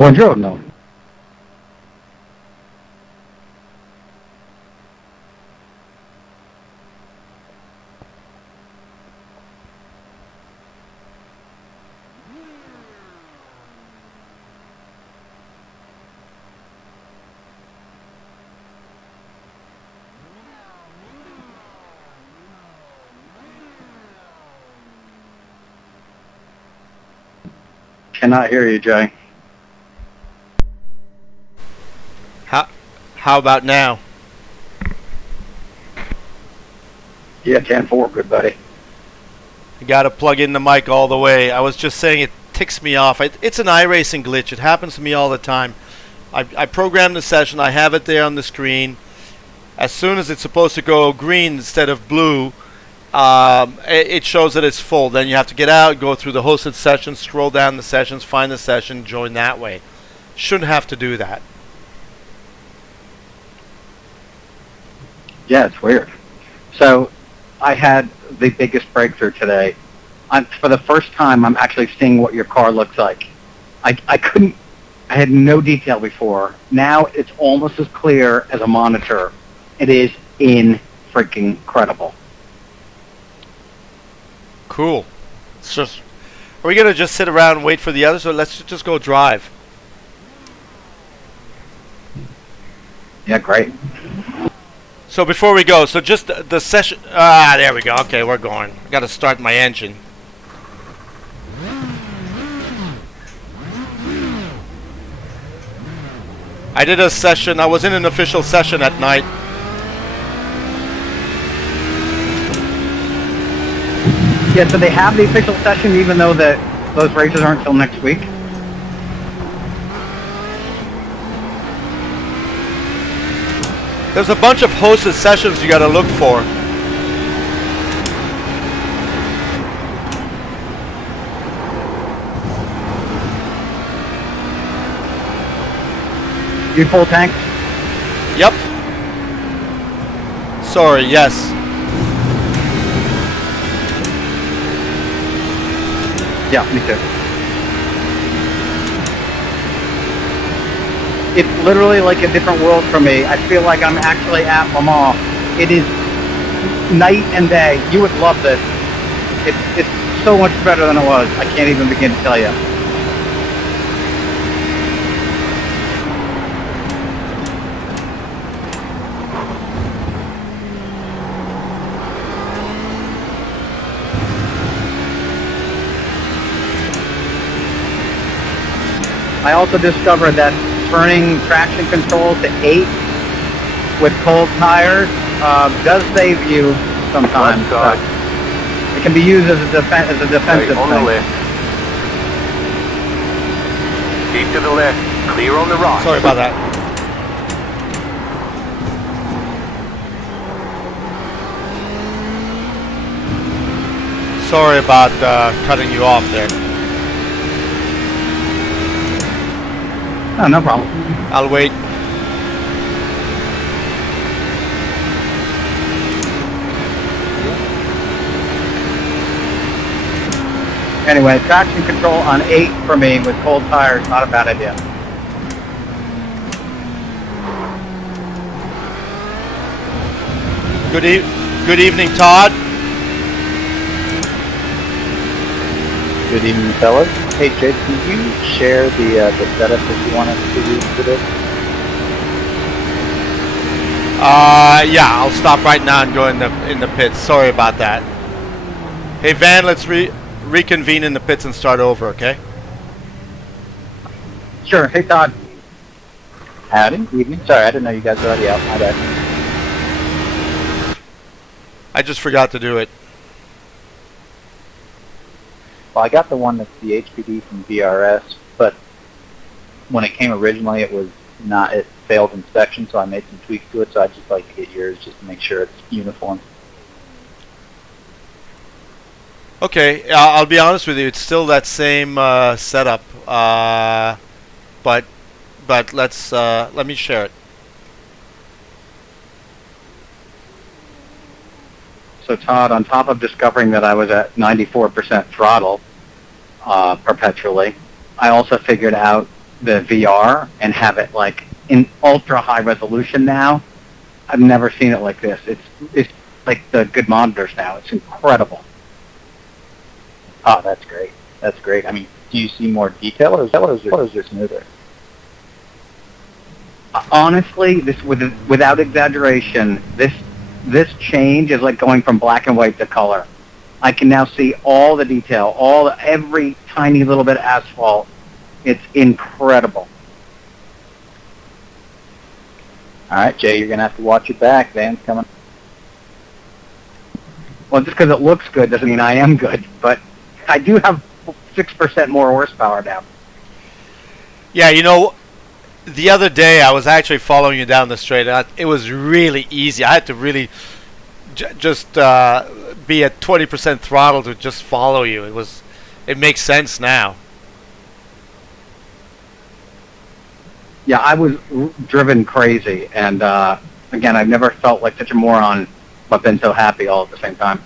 Buongiorno. Cannot hear you, Jay. How about now? Yeah, 10-4, good buddy. You gotta plug in the mic all the way. I was just saying it ticks me off. It's an iRacing glitch. It happens to me all the time. I program the session. I have it there on the screen. As soon as it's supposed to go green instead of blue, it shows that it's full. Then you have to get out, go through the hosted session, scroll down the sessions, find the session, join that way. Shouldn't have to do that. Yeah, it's weird. So I had the biggest breakthrough today. For the first time, I'm actually seeing what your car looks like. I had no detail before. Now it's almost as clear as a monitor. It is freaking incredible. Cool. Are we going to just sit around and wait for the others, or let's just go drive? Yeah, great. So before we go, so just the session... there we go. Okay, we're going. Got to start my engine. I did a session. I was in an official session at night. Yeah, so they have the official session even though those races aren't until next week? There's a bunch of hosted sessions you got to look for. You full tank? Yep. Sorry, yes. Yeah, me too. It's literally like a different world for me. I feel like I'm actually at Le Mans. It is night and day. You would love this. It's so much better than it was. I can't even begin to tell you. I also discovered that turning traction control to 8 with cold tires does save you sometimes. It can be used as a defensive right, on thing. the left. Keep to the left. Clear on the right. Sorry about that. Sorry about cutting you off there. Oh, no problem. I'll wait. Anyway, traction control on 8 for me with cold tires, not a bad idea. Good evening, Todd. Good evening, fellas. Hey, Jake, can you share the setup that you want us to use for this? Yeah, I'll stop right now and go in the pits. Sorry about that. Hey, Van, let's reconvene in the pits and start over, okay? Sure. Hey, Todd. Howdy. Evening. Sorry, I didn't know you guys were already out. My bad. I just forgot to do it. Well, I got the one that's the HPD from VRS, but when it came originally, it was not. It failed inspection, so I made some tweaks to it. So I'd just like to get yours just to make sure it's uniform. Okay, I'll be honest with you. It's still that same setup, but let's let me share it. So Todd, on top of discovering that I was at 94% throttle perpetually, I also figured out the VR and have it like in ultra high resolution now. I've never seen it like this. It's like the good monitors now. It's incredible. Oh, that's great. That's great. I mean, do you see more detail, or is it smoother? Honestly, without exaggeration, this change is like going from black and white to color. I can now see all the detail, every tiny little bit of asphalt. It's incredible. All right, Jay, you're gonna have to watch your back. Van's coming. Well, just because it looks good doesn't mean I am good, but I do have 6% more horsepower now. Yeah, you know, the other day I was actually following you down the straight, and it was really easy. I had to really just be at 20% throttle to just follow you. It makes sense now. Yeah, I was driven crazy, and again, I've never felt like such a moron, but been so happy all at the same time.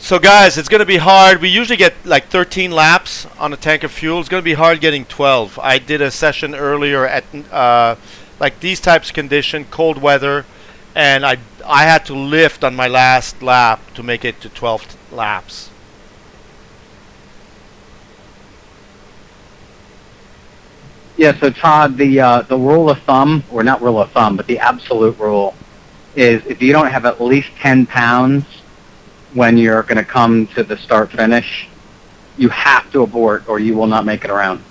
So guys, it's going to be hard. We usually get like 13 laps on a tank of fuel. It's going to be hard getting 12. I did a session earlier at like these types of condition, cold weather, and I had to lift on my last lap to make it to 12 laps. Yeah, so Todd, the rule of thumb, or not rule of thumb, but the absolute rule is if you don't have at least 10 pounds when you're going to come to the start finish, you have to abort or you will not make it around.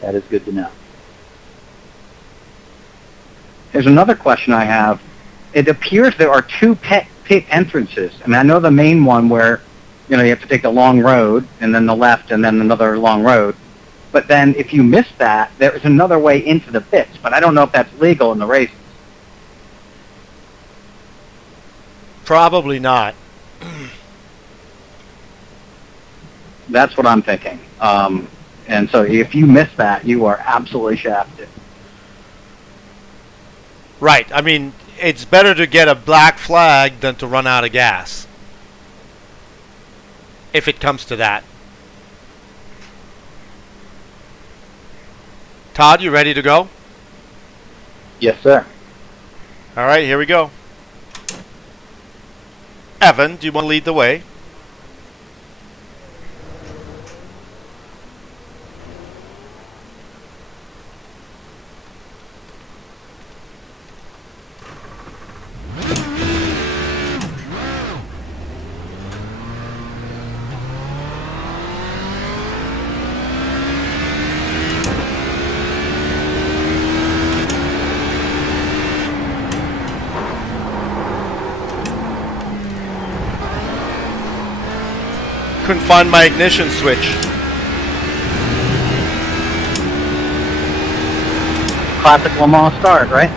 That is good to know. There's another question I have. It appears there are two pit entrances. I mean, I know the main one where, you know, you have to take the long road and then the left and then another long road. But then if you miss that, there is another way into the pits. But I don't know if that's legal in the races. Probably not. That's what I'm thinking. And so if you miss that, you are absolutely shafted. Right. I mean, it's better to get a black flag than to run out of gas. If it comes to that. Todd, you ready to go? Yes, sir. All right, here we go. Evan, do you want to lead the way? Couldn't find my ignition switch. Classic Le Mans start, right?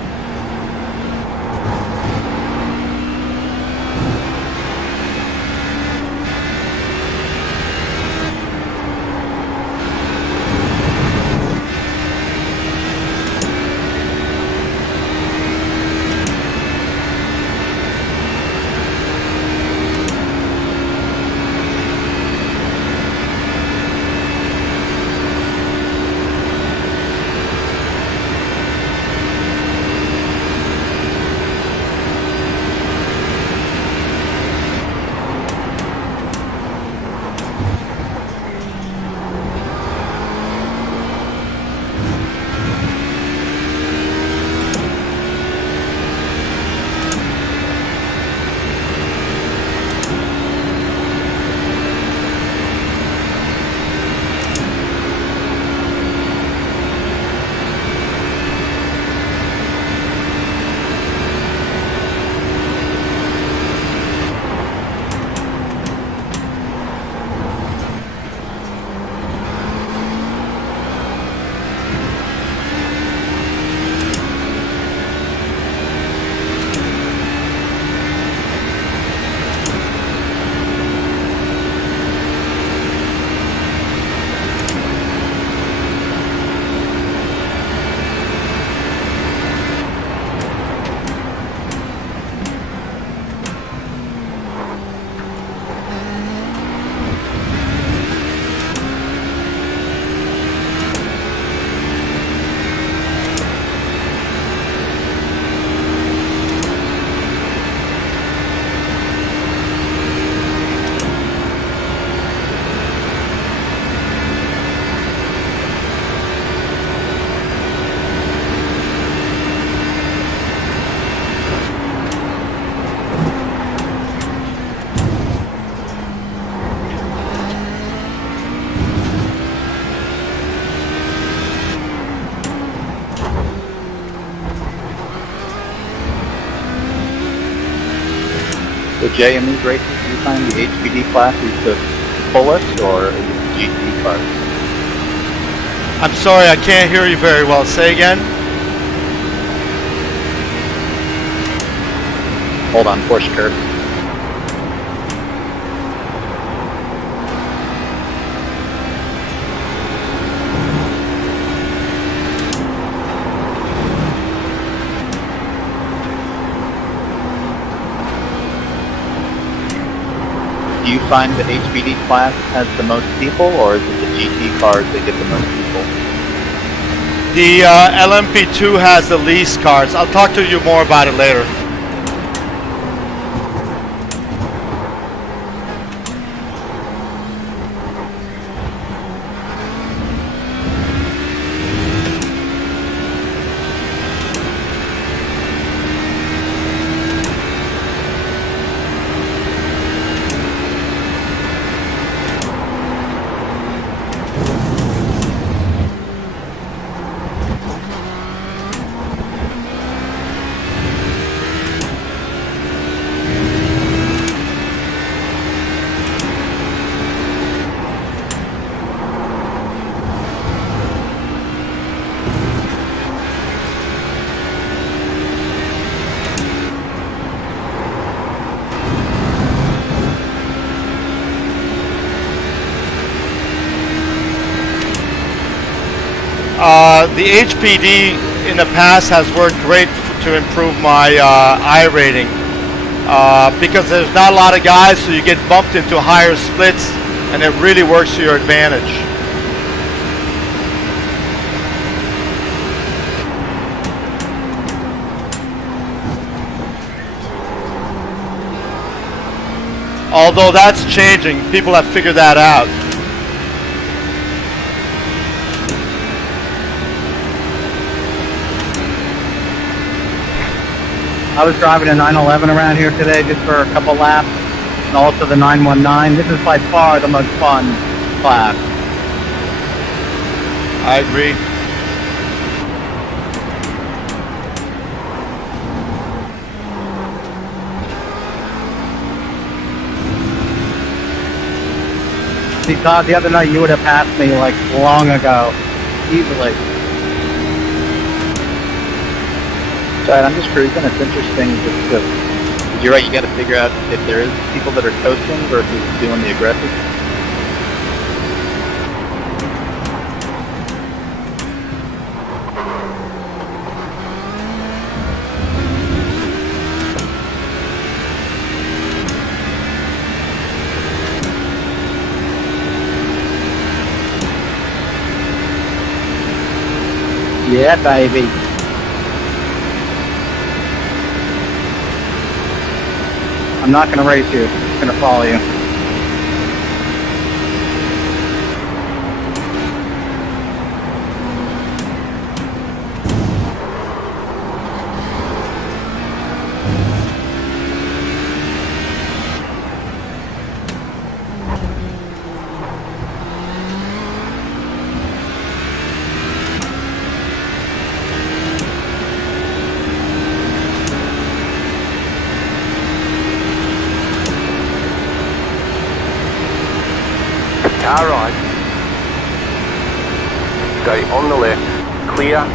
The JME races, do you find the HPD class is the fullest, or is it the GT cars? I'm sorry, I can't hear you very well. Say again. Hold on, push curve. Do you find the HPD class has the most people, or is it the GT cars that get the most people? The LMP2 has the least cars. I'll talk to you more about it later. The HPD in the past has worked great to improve my I rating because there's not a lot of guys, so you get bumped into higher splits, and it really works to your advantage. Although that's changing, people have figured that out. I was driving a 911 around here today just for a couple laps, and also the 919. This is by far the most fun class. I agree. See, Todd, the other night you would have passed me like long ago, easily. So I'm just cruising. It's interesting. You're right. You got to figure out if there is people that are coasting versus doing the aggressive. Yeah, baby. I'm not going to race you. I'm going to follow you. Car right. Stay on the left. Clear.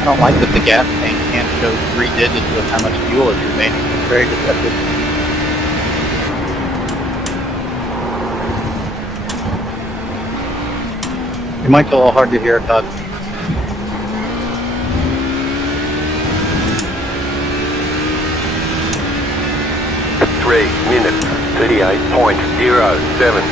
I don't like that the gas tank can't show 3 digits of how much fuel is remaining. It's very deceptive. Your mic's a little hard to hear, Todd. Three minutes. 38.07.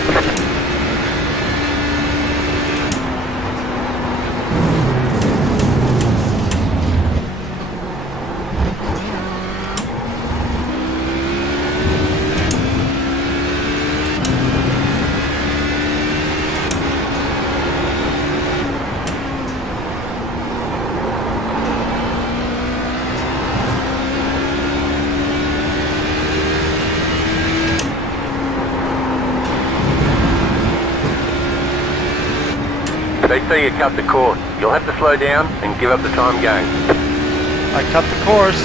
They say you cut the course. You'll have to slow down and give up the time game. I cut the course.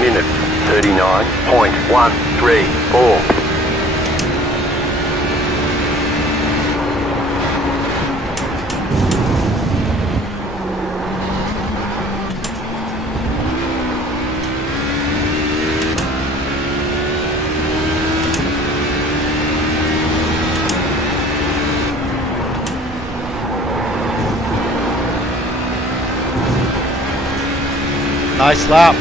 minutes, 39.134. Nice lap.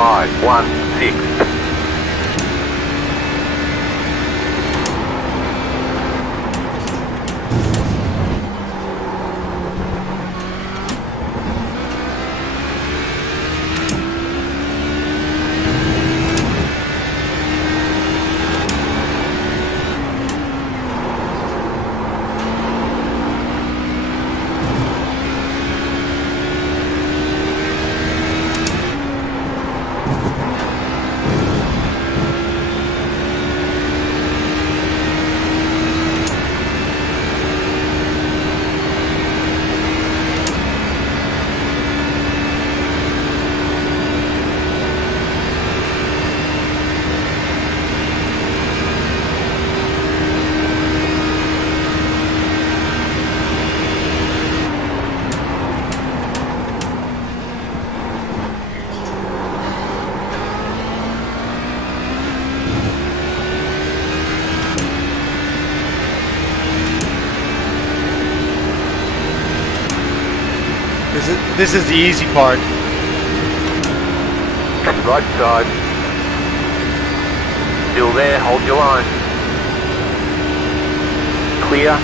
516. This is the easy part. Right side. Still there, hold your line. Clear.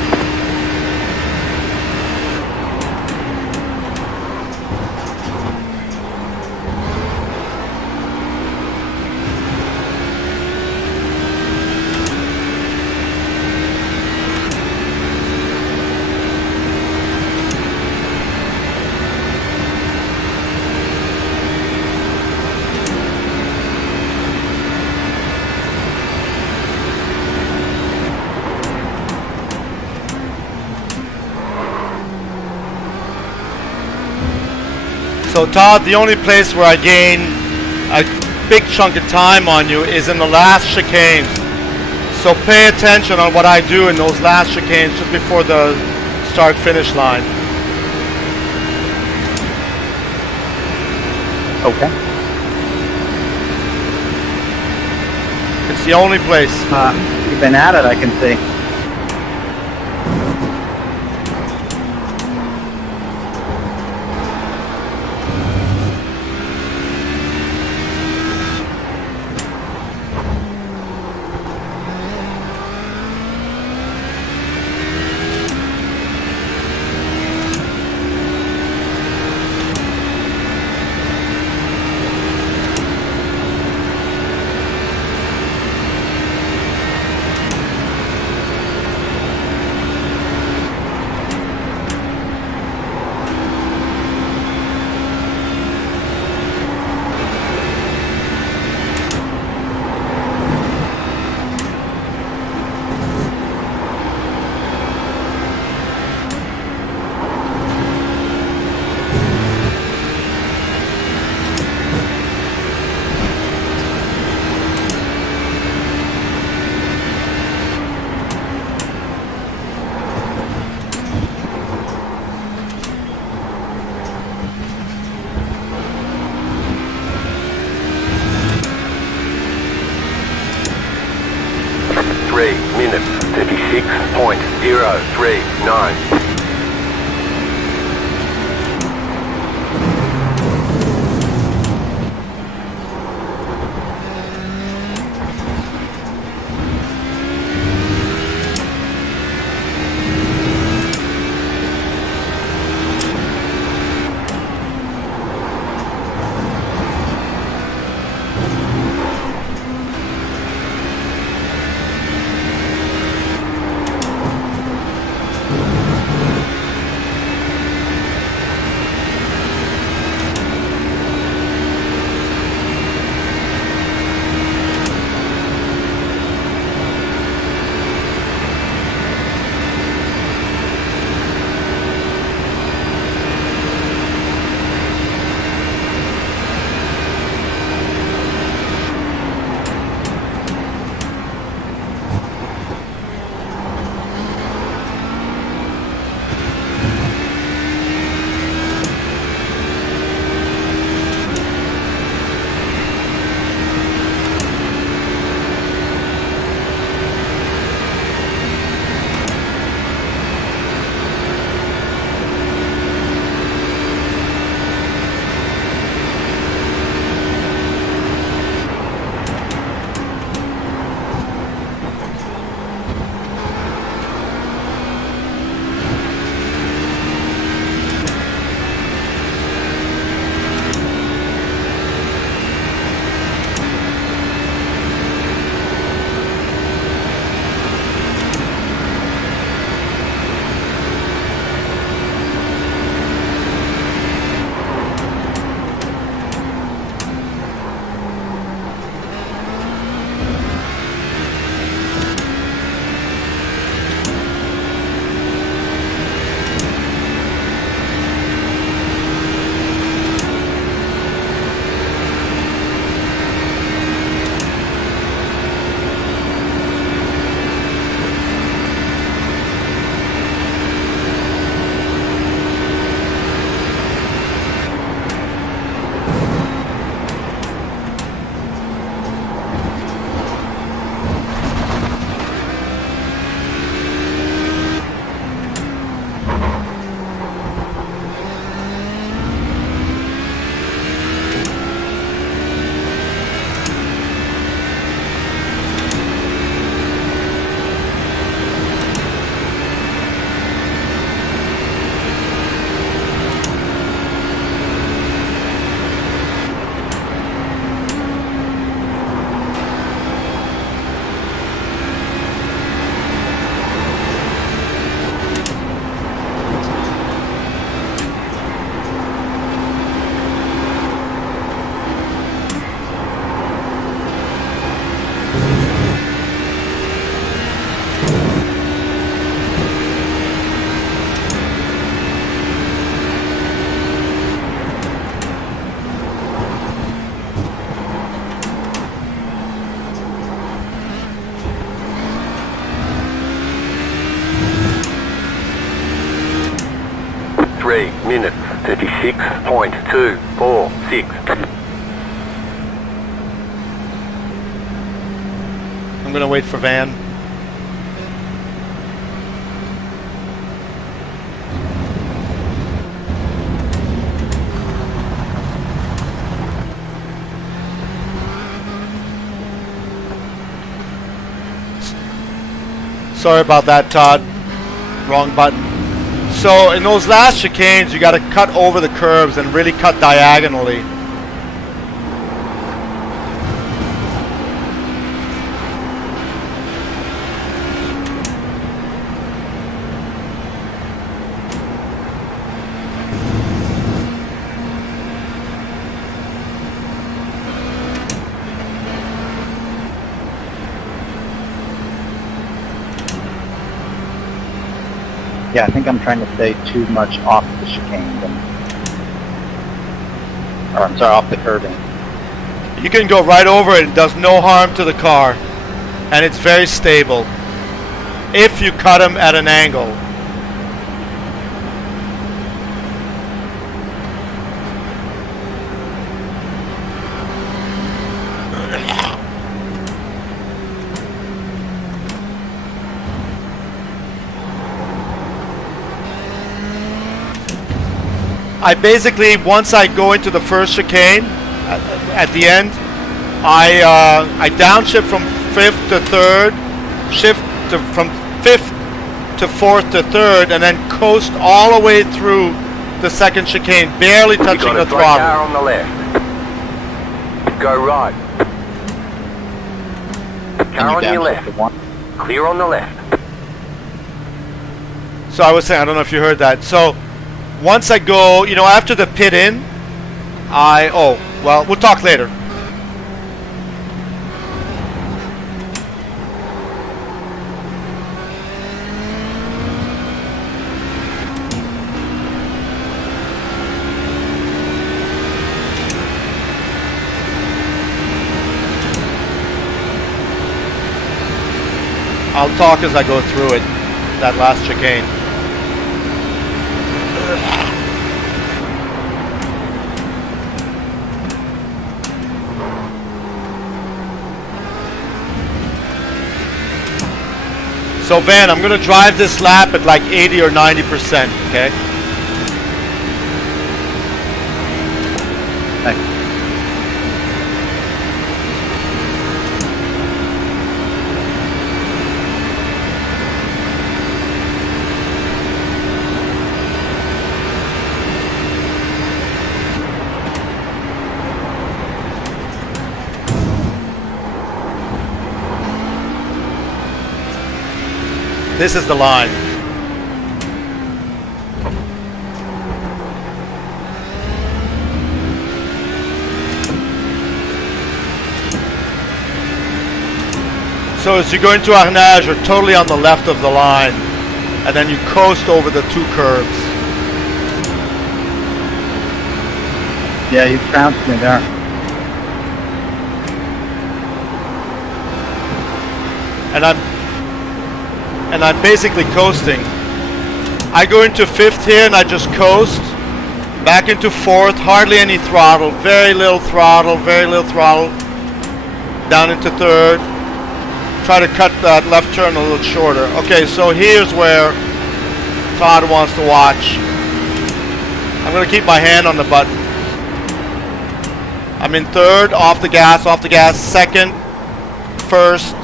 So Todd, the only place where I gain a big chunk of time on you is in the last chicane. So pay attention on what I do in those last chicanes just before the start-finish line. Okay. It's the only place. You've been at it, I can see. Minutes 56.039. 3 minutes, 36.246. I'm gonna wait for Van. Sorry about that, Todd. Wrong button. So in those last chicanes, you got to cut over the curbs and really cut diagonally. Yeah, I think I'm trying to stay too much off the chicane. Or I'm sorry, off the curbing. You can go right over it. It does no harm to the car. And it's very stable. If you cut them at an angle. I basically, once I go into the first chicane, at the end, I downshift from 5th to 3rd, shift from 5th to 4th to 3rd, and then coast all the way through the second chicane, barely touching the throttle. Car on the left. Go right. Car on your left. Clear on the left. So I was saying, I don't know if you heard that. So once I go, after the pit in, we'll talk later. I'll talk as I go through it, that last chicane. So Van, I'm going to drive this lap at like 80 or 90%, okay? Thanks. This is the line. So as you go into Arnage, you're totally on the left of the line, and then you coast over the two curves. Yeah, you trounced me there. And I'm basically coasting. I go into 5th here and I just coast. Back into 4th, hardly any throttle, very little throttle, down into 3rd. Try to cut that left turn a little shorter. Okay, so here's where Todd wants to watch. I'm gonna keep my hand on the button. I'm in 3rd, off the gas, 2nd, 1st.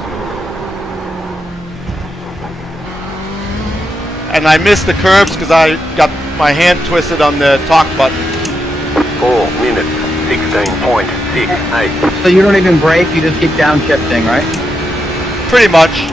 And I missed the curbs because I got my hand twisted on the talk button. 4 minutes, 16.68. So you don't even brake, you just keep downshifting, right? Pretty much.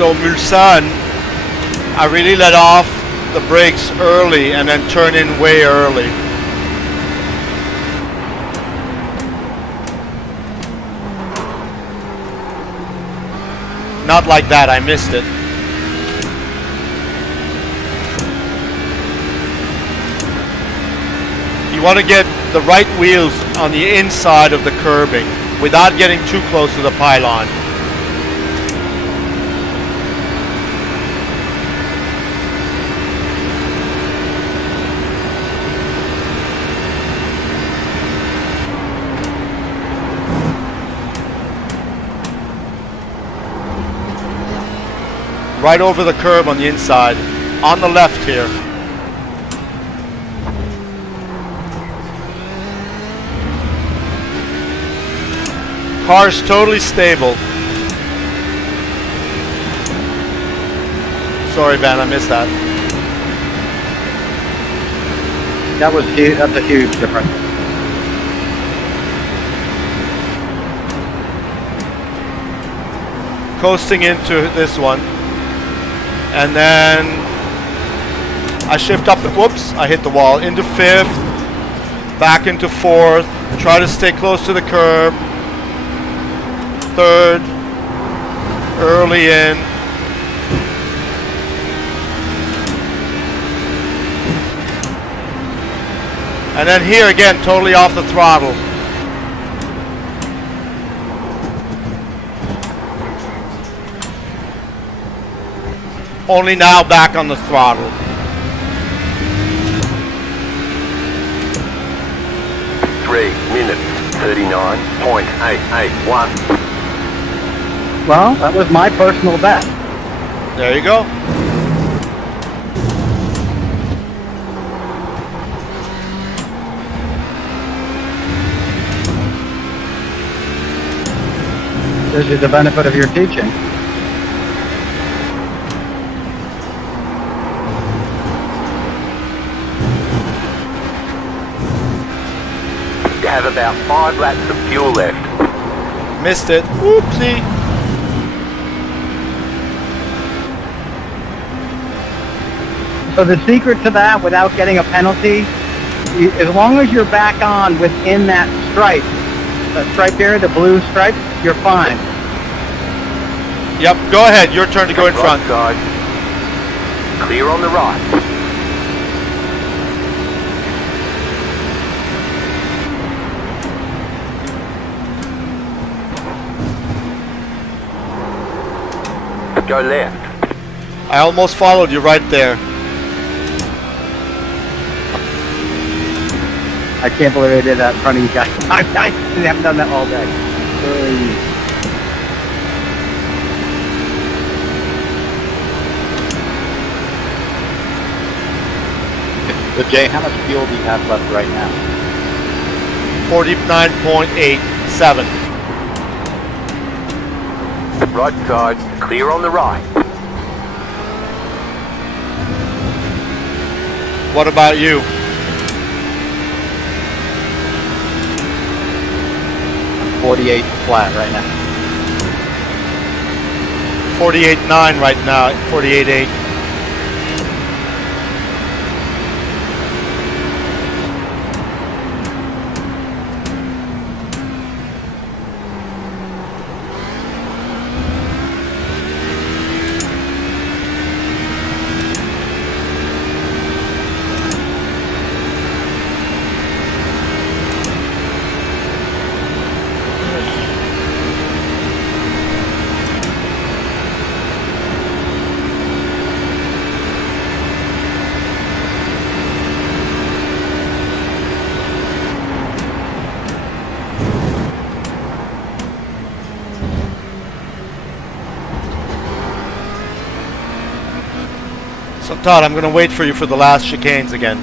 So Mulsanne, I really let off the brakes early and then turn in way early. Not like that, I missed it. You want to get the right wheels on the inside of the curbing without getting too close to the pylon. Right over the curb on the inside, on the left here. Car's totally stable. Sorry, Van, I missed that. That was huge. That's a huge difference. Coasting into this one. And then I shift up, whoops, I hit the wall, into fifth, back into fourth, try to stay close to the curb, third, early in, and then here again, totally off the throttle. Only now back on the throttle. Three minutes, 39.881. Well, that was my personal best. There you go. This is the benefit of your teaching. You have about 5 laps of fuel left. Missed it. Whoopsie. So the secret to that, without getting a penalty, as long as you're back on within that stripe there, the blue stripe, you're fine. Yep, go ahead. Your turn to go in front. Right side. Clear on the right. Go left. I almost followed you right there. I can't believe I did that in front of you guys. I haven't done that all day. So Jay, how much fuel do you have left right now? 49.87. Right side. Clear on the right. What about you? 48 flat right now. 48.9 right now. 48.8. So Todd, I'm going to wait for you for the last chicanes again.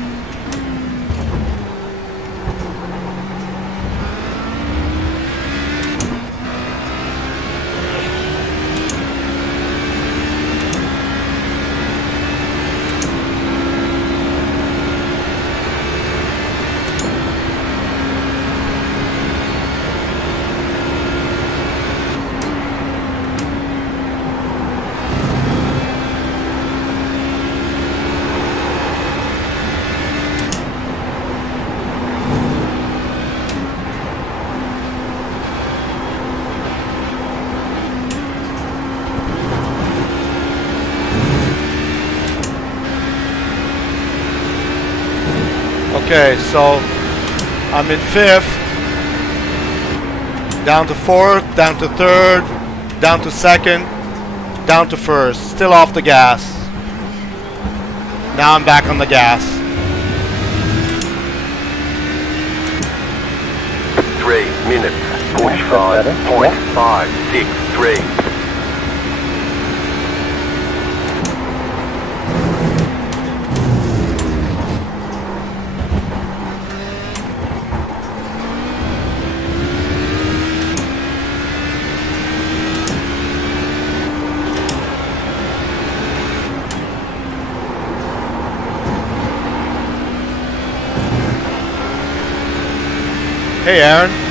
Okay, so I'm in 5th, down to 4th, down to 3rd, down to 2nd, down to 1st, still off the gas. Now I'm back on the gas. 3 minutes, better. 45.563. Hey, Aaron.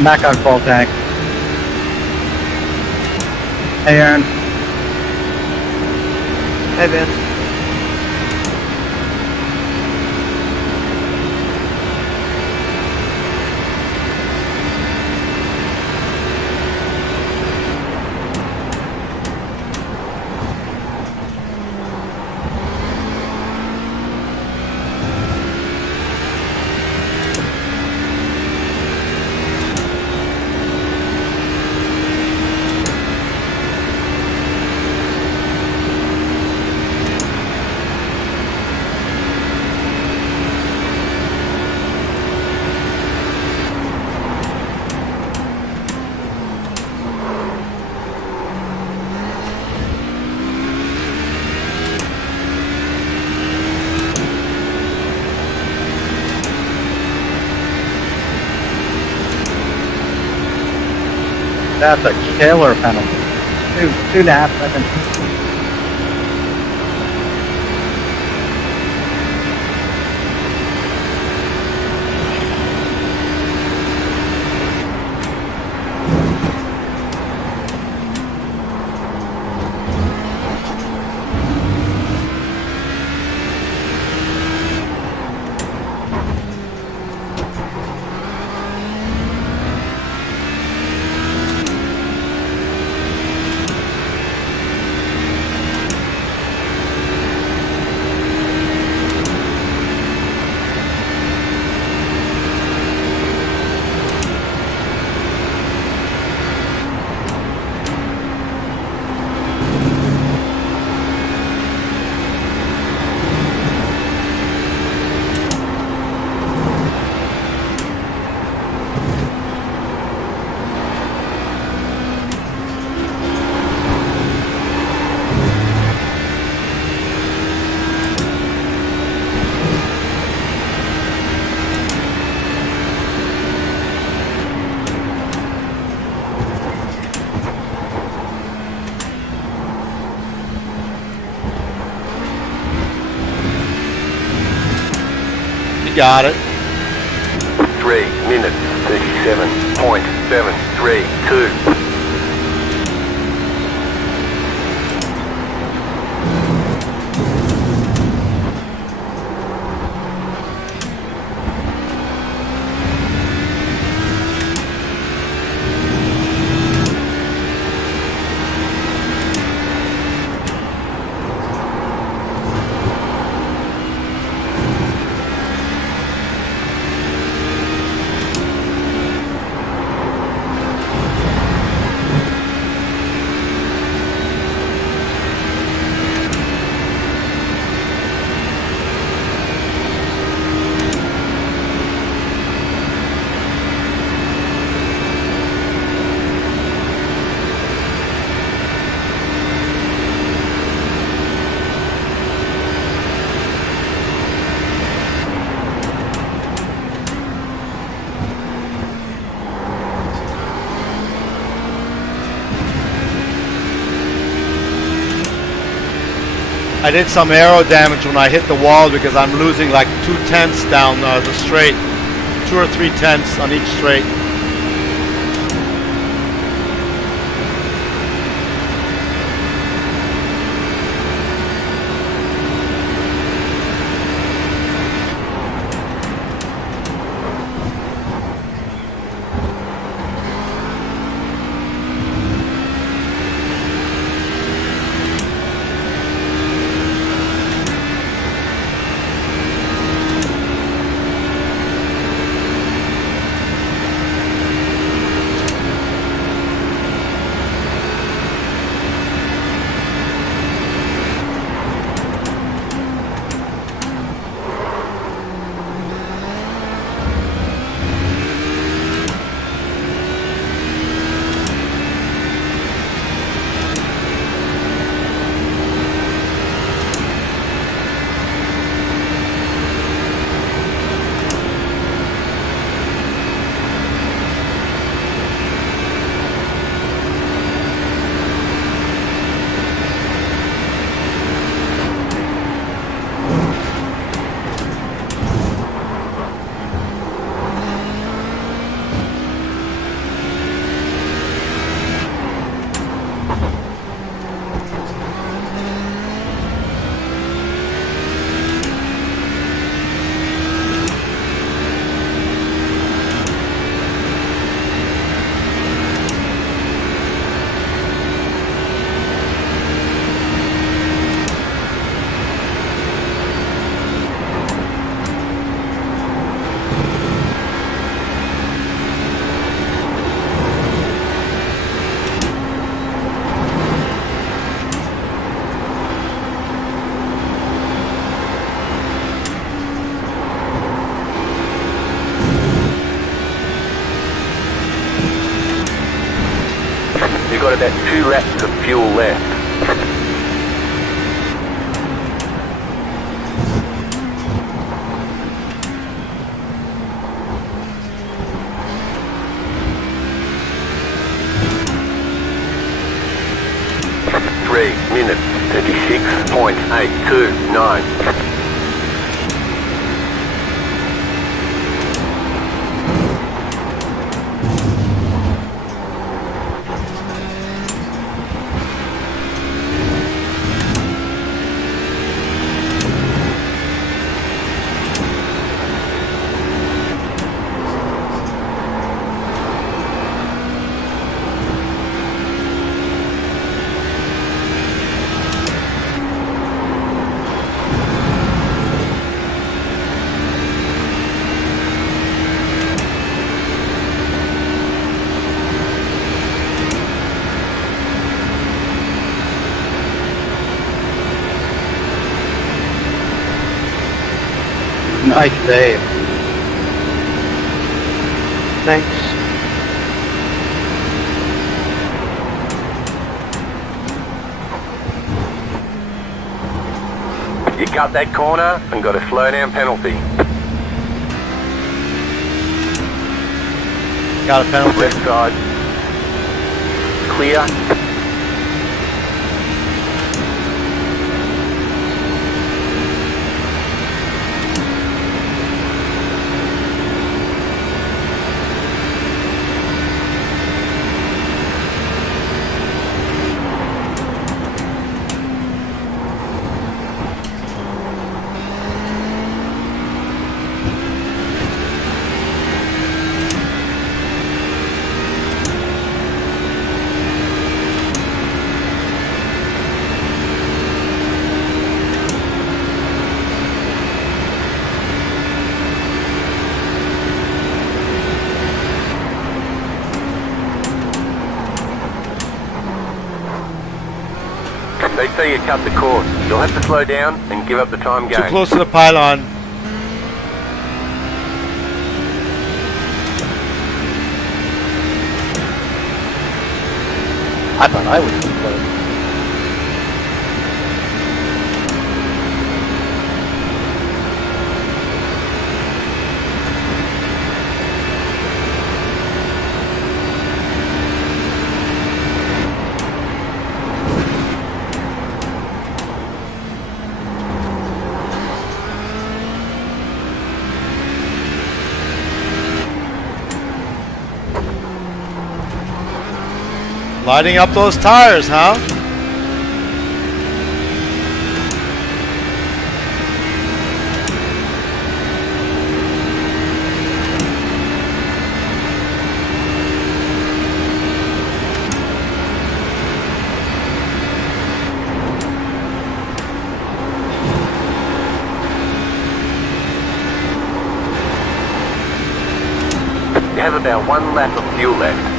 I'm back on full tank. Hey, Aaron. Hey, Ben. That's a killer penalty. 2.5 seconds. You got it. 3 minutes, 37.732. I did some aero damage when I hit the wall because I'm losing like 2/10 down the straight, 2 or 3/10 on each straight. You've got about 2 laps of fuel left. Three minutes, 36.829. Nice save. Thanks. You cut that corner and got a slow down penalty. Got a penalty. Left side. Clear. They say you cut the course. You'll have to slow down and give up the time Too gain. close to the pylon. I thought I was too close. Lighting up those tires, huh? You have about 1 lap of fuel left.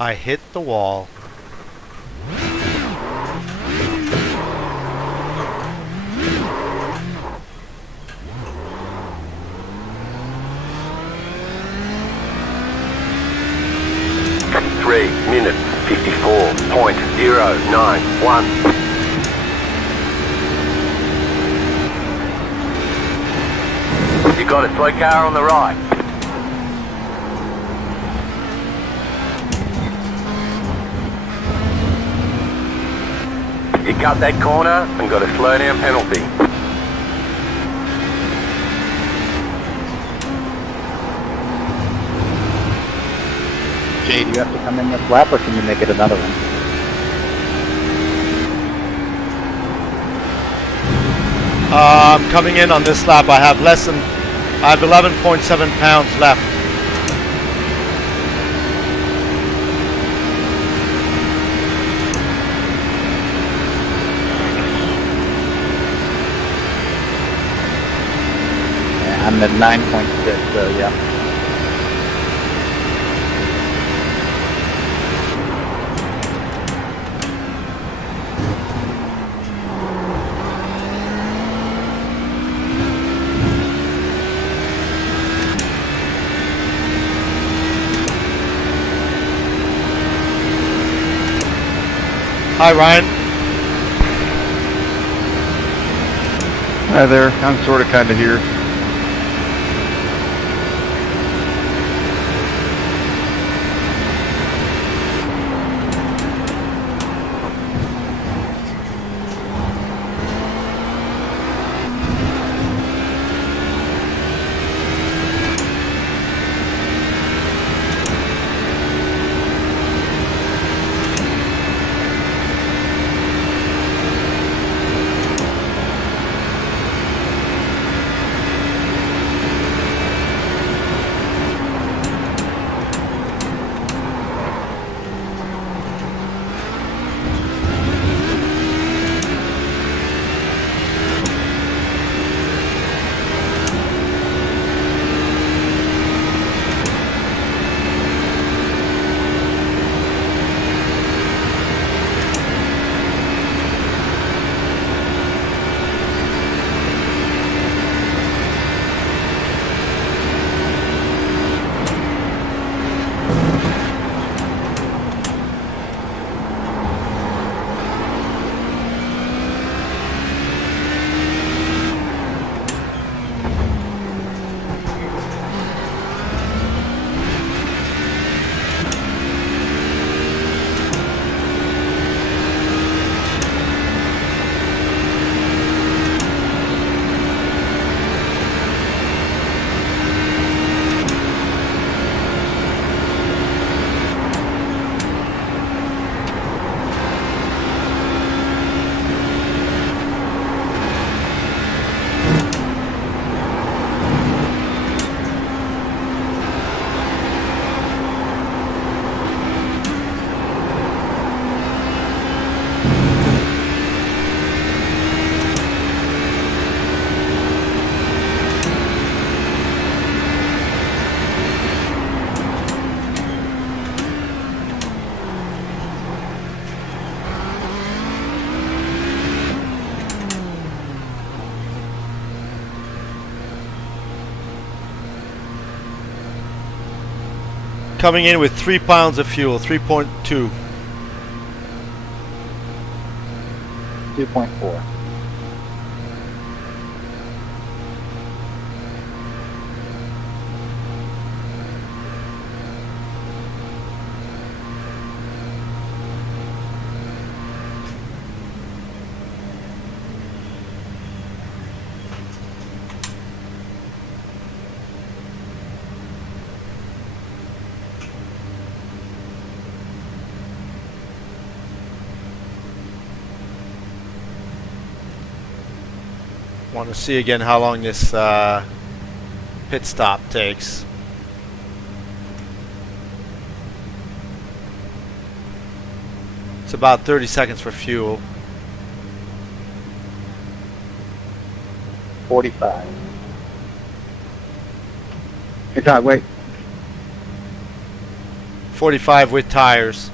I hit the wall. Three minutes 54.091. You got a slow car on the right. You cut that corner and got a slow down penalty. Jay, do you have to come in this lap, or can you make it another one? I'm coming in on this lap. I have 11.7 pounds left. Yeah, I'm at 9.6, so yeah. Hi, Ryan. Hi there. I'm sort of kind of here. Coming in with 3 pounds of fuel, 3.2. 2.4. Want to see again how long this pit stop takes. It's about 30 seconds for fuel. 45. Hey, Todd, wait. 45 with tires.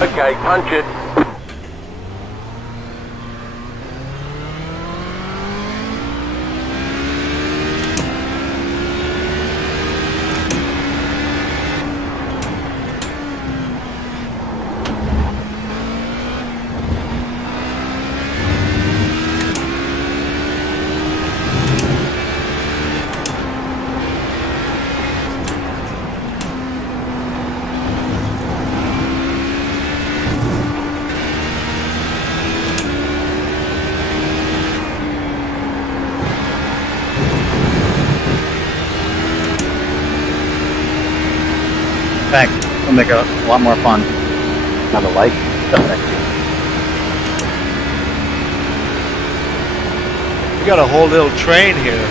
Okay, punch it. Thanks. It'll make it a lot more fun. Have a light stuff next to you. We got a whole little train here.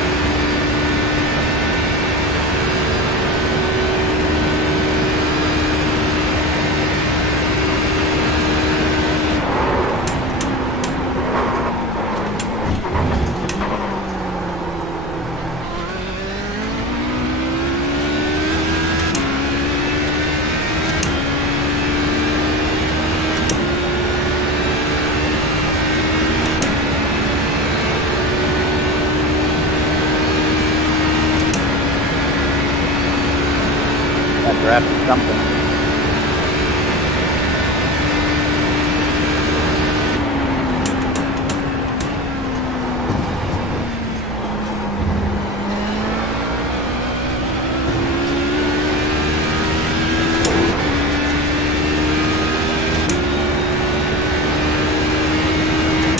That draft is something.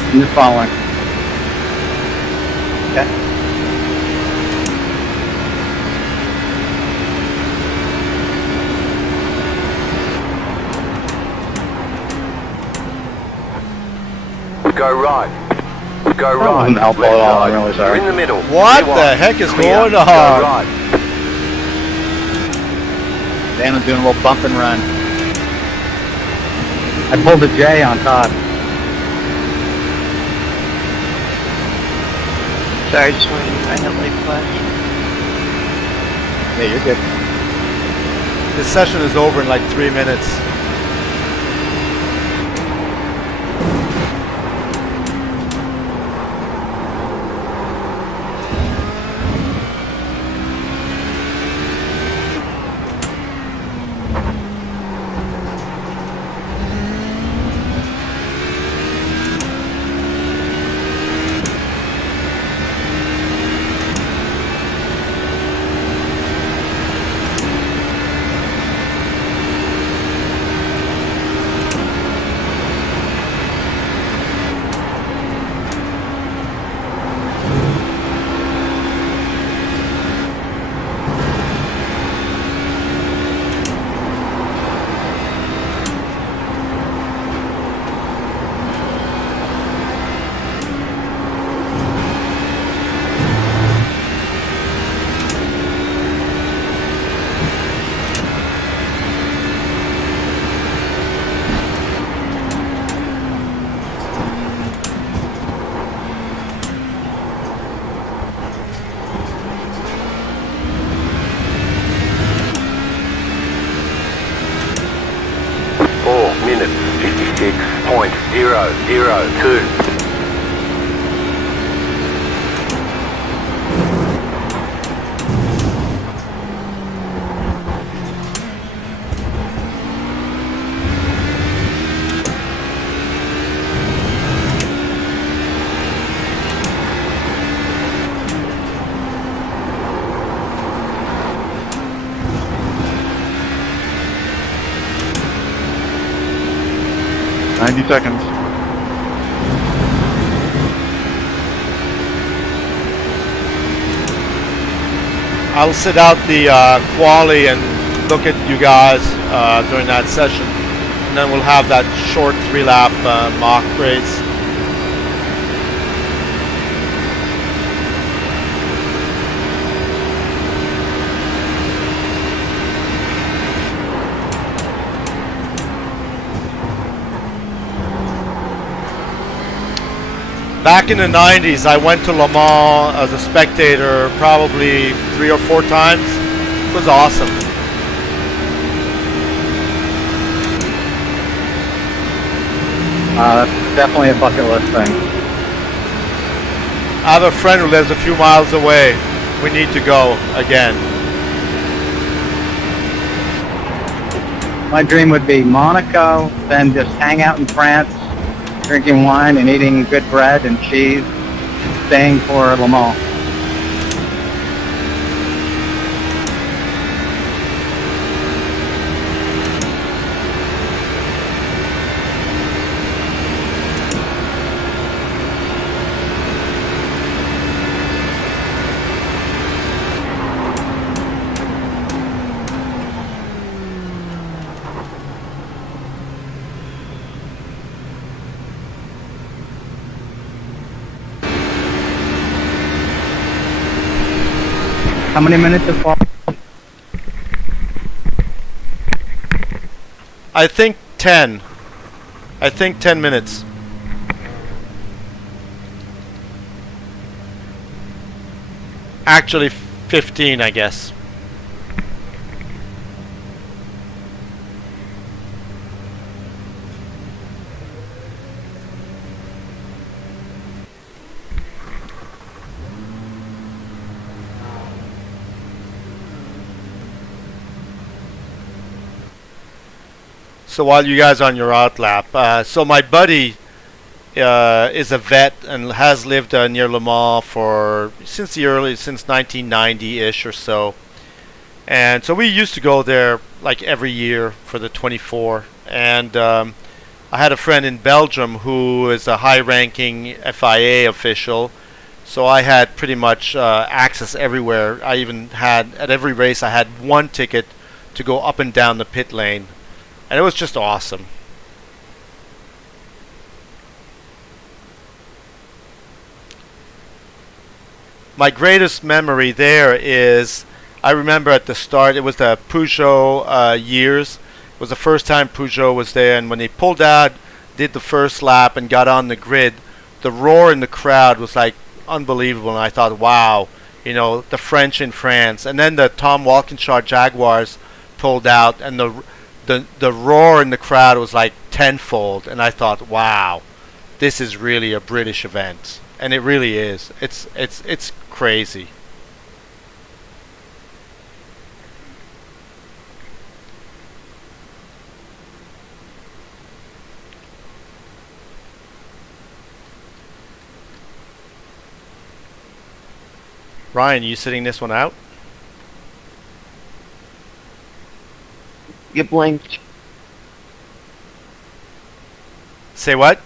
I'm just following. Okay. Go right. Go That right. wasn't helpful at all, I'm really sorry. You're in the middle. What Clear the wide. heck is Clear. going Go on? right. Dan was doing a little bump and run. I pulled a J on Todd. Sorry, just wanted to get my headlight flash. Yeah, you're good. This session is over in like 3 minutes. 90 seconds. I'll sit out the quali and look at you guys during that session, and then we'll have that short 3-lap mock race. Back in the 90s, I went to Le Mans as a spectator probably 3 or 4 times. It was awesome. That's definitely a bucket list thing. I have a friend who lives a few miles away. We need to go again. My dream would be Monaco, then just hang out in France, drinking wine and eating good bread and cheese, staying for Le Mans. How many minutes is fall? I think 10. I think 10 minutes. Actually 15, I guess. So while you guys are on your outlap, so my buddy is a vet and has lived near Le Mans since 1990-ish or so, and so we used to go there like every year for the 24. And I had a friend in Belgium who is a high-ranking FIA official, so I had pretty much access everywhere. I even had at every race I had one ticket to go up and down the pit lane. And it was just awesome. My greatest memory there is, I remember at the start, it was the Peugeot years. It was the first time Peugeot was there, and when they pulled out, did the first lap and got on the grid, the roar in the crowd was like unbelievable, and I thought, wow, you know, the French in France. And then the Tom Walkinshaw Jaguars pulled out, and the roar in the crowd was like tenfold, and I thought, wow, this is really a British event. And it really is. It's crazy. Ryan, you sitting this one out? You blinked. Say what?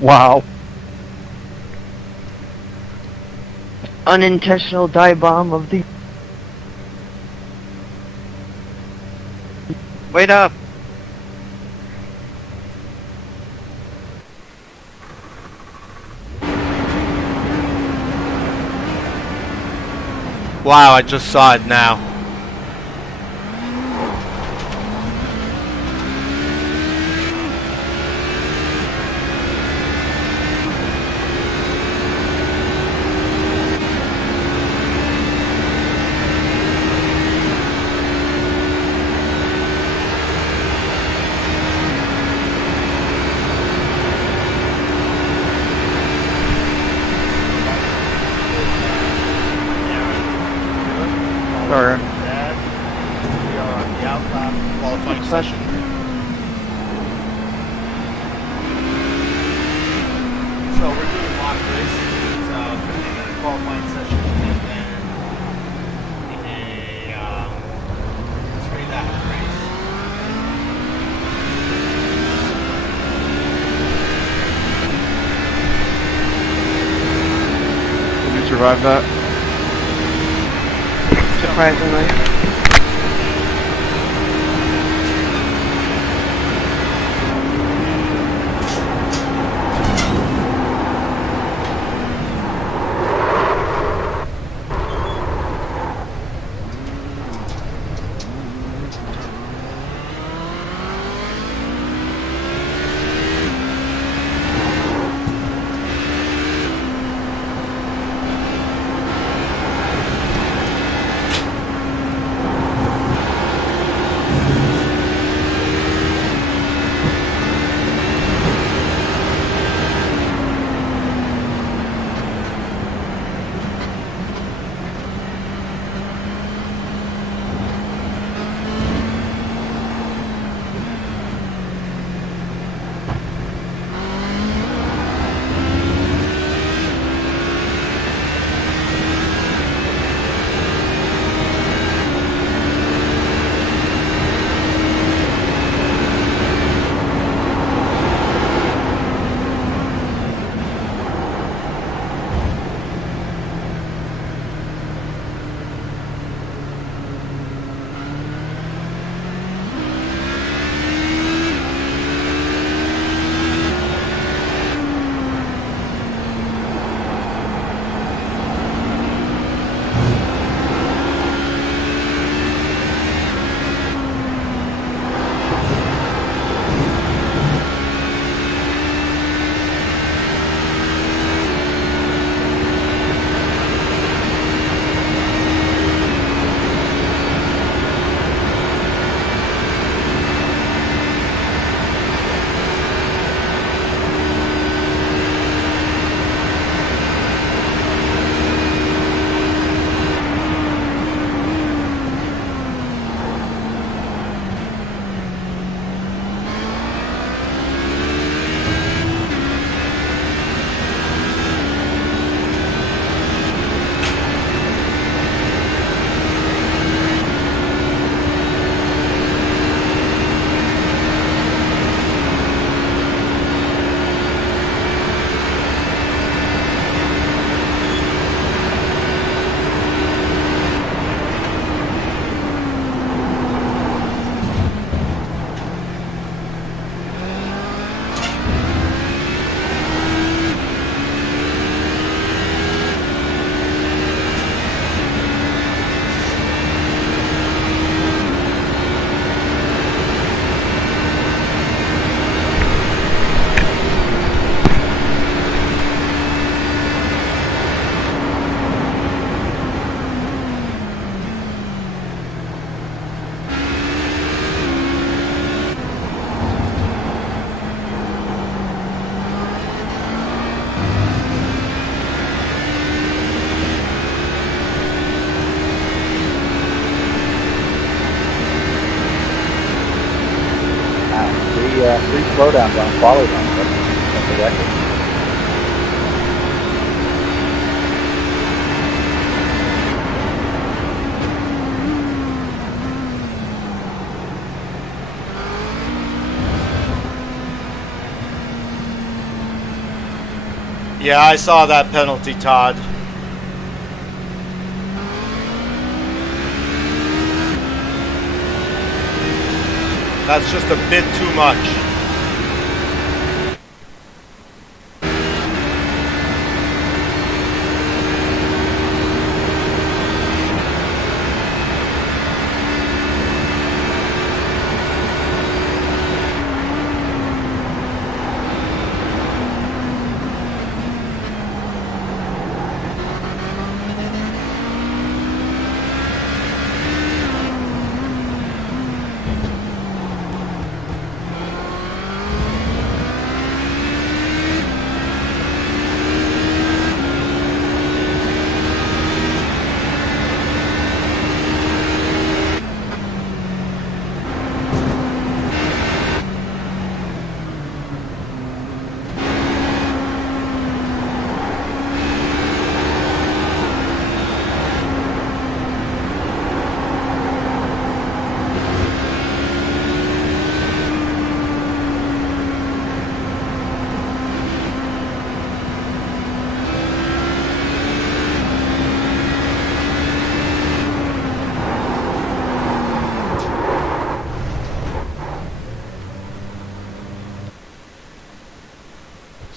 Wow. Unintentional dive bomb of the... Wait up. Wow, I just saw it now. Sorry. survive that. Surprisingly. Three slowdowns on quality runs. That's the record. Yeah, I saw that penalty, Todd. That's just a bit too much.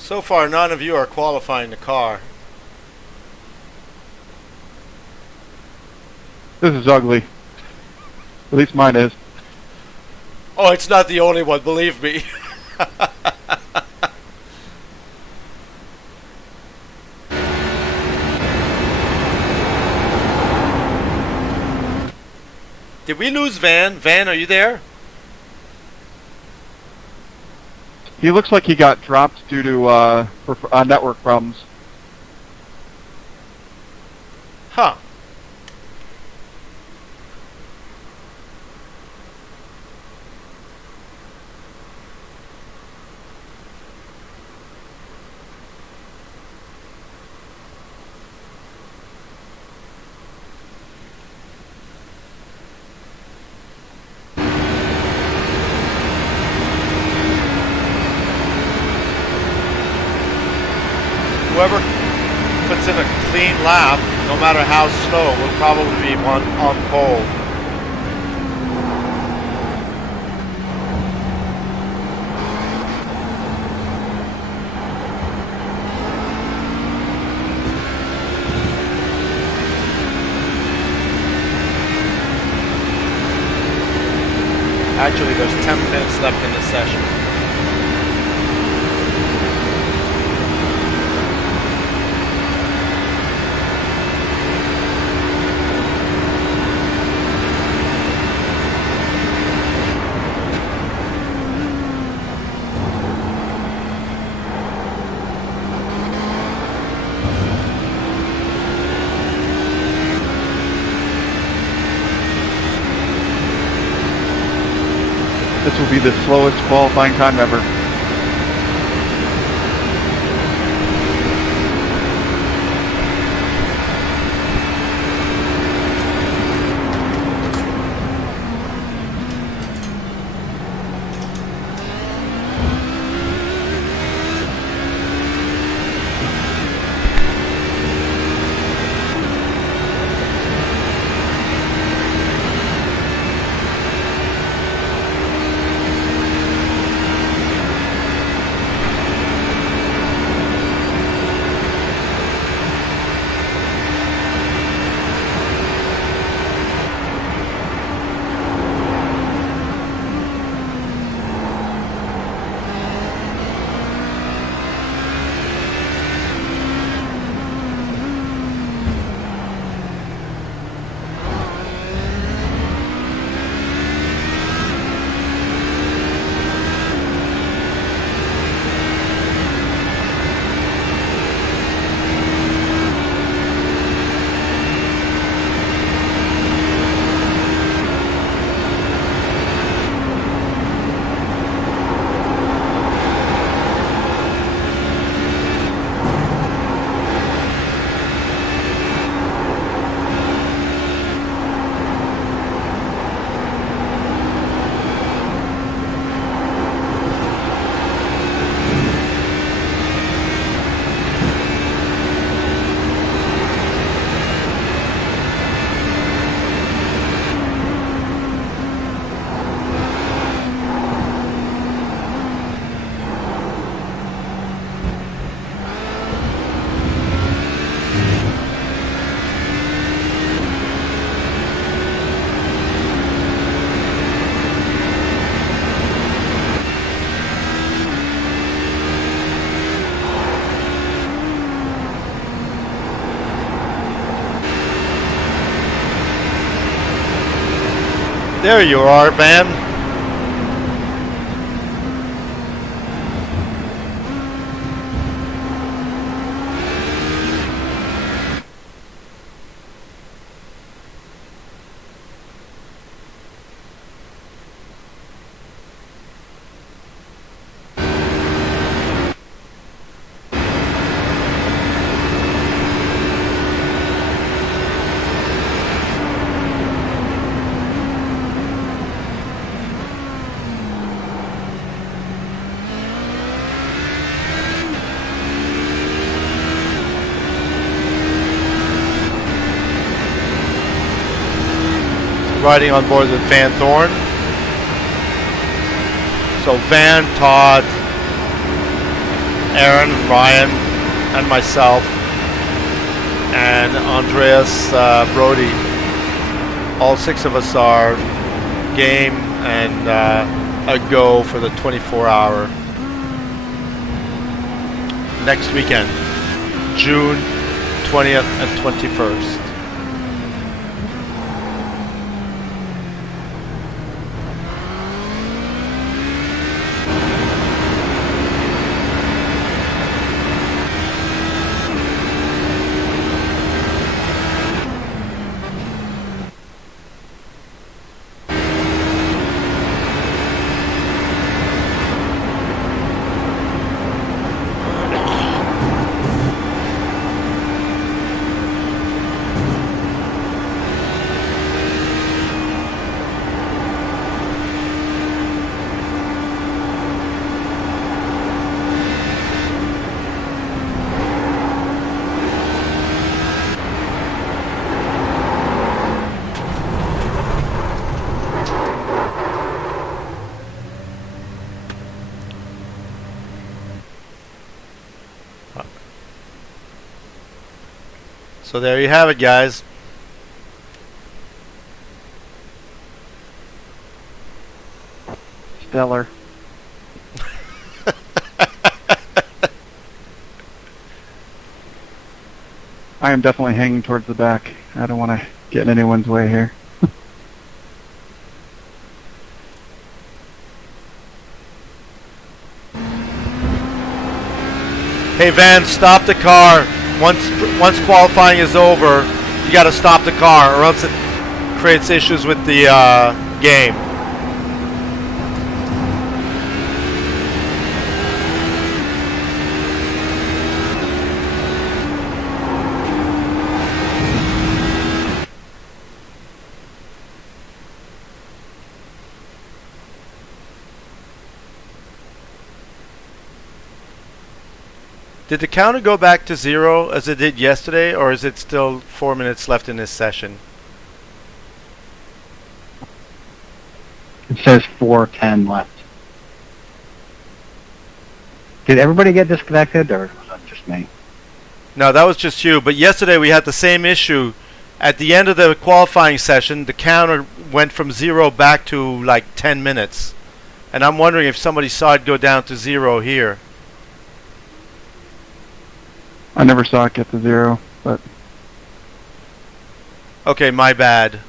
So far, none of you are qualifying the car. This is ugly. At least mine is. Oh, it's not the only one, believe me. Did we lose Van? Van, are you there? He looks like he got dropped due to network problems. Huh. Whoever puts in a clean lap, no matter how slow, will probably be one on pole. Actually, there's 10 minutes left in the session. This will be the slowest qualifying time ever. There you are, Van. Riding on board with Van Thorn. So Van, Todd, Aaron, Ryan, and myself, and Andreas Brody. All 6 of us are game and a go for the 24-hour next weekend, June 20th and 21st. So there you have it, guys. Stellar. I am definitely hanging towards the back. I don't want to get in anyone's way here. Hey Van, stop the car. Once qualifying is over, you got to stop the car, or else it creates issues with the game. Did the counter go back to 0 as it did yesterday, or is it still 4 minutes left in this session? It says 4:10 left. Did everybody get disconnected, or was that just me? No, that was just you. But yesterday we had the same issue. At the end of the qualifying session, the counter went from 0 back to like 10 minutes. And I'm wondering if somebody saw it go down to 0 here. I never saw it get to 0, but Okay, my bad.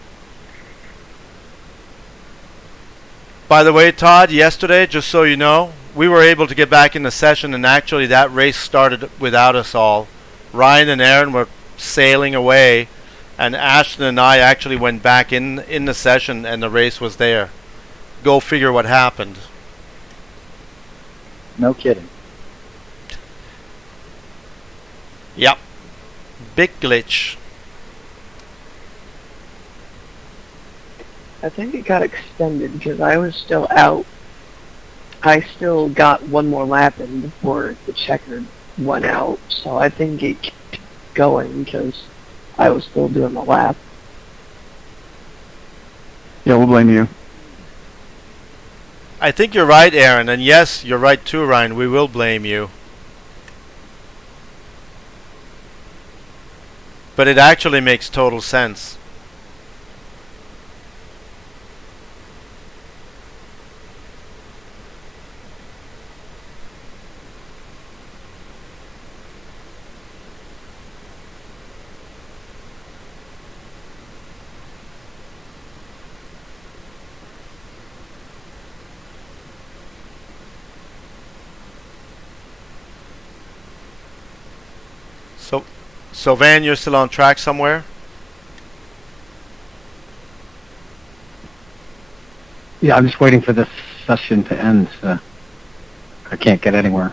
By the way, Todd, yesterday, just so you know, we were able to get back in the session, and actually that race started without us all. Ryan and Aaron were sailing away, and Ashton and I actually went back in the session, and the race was there. Go figure what happened. No kidding. Yep. Big glitch. I think it got extended because I was still out. I still got one more lap in before the checkered went out, so I think it kept going because I was still doing the lap. yeah, we'll blame you. I think you're right, Aaron, and yes, you're right too, Ryan. We will blame you. But it actually makes total sense. So Van, you're still on track somewhere? Yeah, I'm just waiting for this session to end. So I can't get anywhere.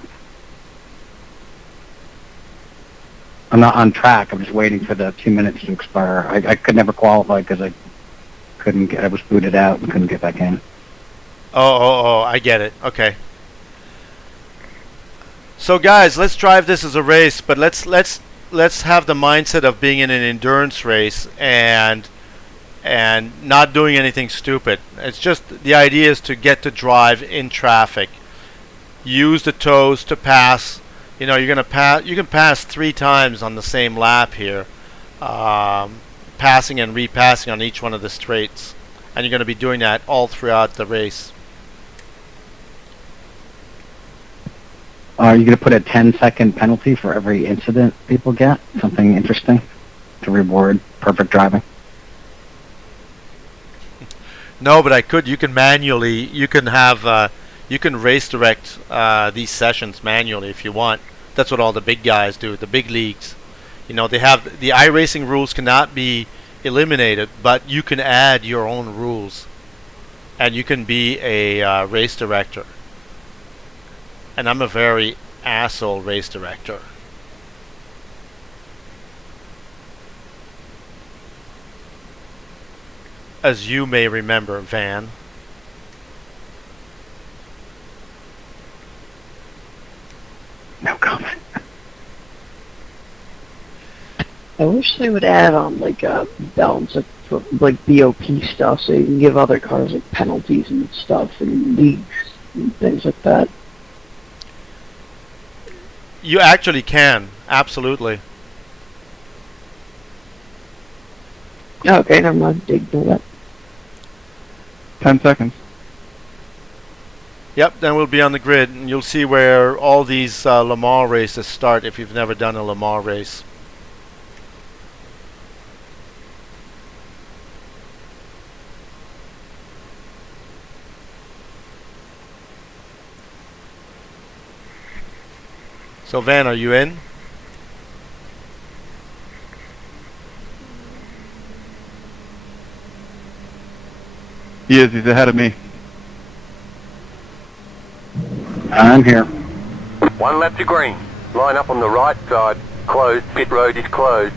I'm not on track. I'm just waiting for the 2 minutes to expire. I could never qualify because I couldn't get. I was booted out and couldn't get back in. Oh, I get it. Okay. So guys, let's drive this as a race, but let's have the mindset of being in an endurance race and not doing anything stupid. It's just the idea is to get to drive in traffic. Use the toes to pass You know, you're gonna pass. You can pass 3 times on the same lap here, passing and repassing on each one of the straights, and you're gonna be doing that all throughout the race. Are you going to put a 10-second penalty for every incident people get? Something interesting to reward perfect driving? No, but I could. You can manually. You can have. You can race direct these sessions manually if you want. That's what all the big guys do. The big leagues. You know, they have the iRacing rules cannot be eliminated, but you can add your own rules, and you can be a race director. And I'm a very asshole race director. As you may remember, Van. No comment. I wish they would add on like balance of like BOP stuff, so you can give other cars like penalties and stuff and leagues and things like that. You actually can, absolutely. Okay, never mind. Ignore that. 10 seconds. Yep, then we'll be on the grid, and you'll see where all these Le Mans races start if you've never done a Le Mans race. So Van, are you in? He is. He's ahead of me. I'm here. 1 lap to green. Line up on the right side. Closed. Pit road is closed.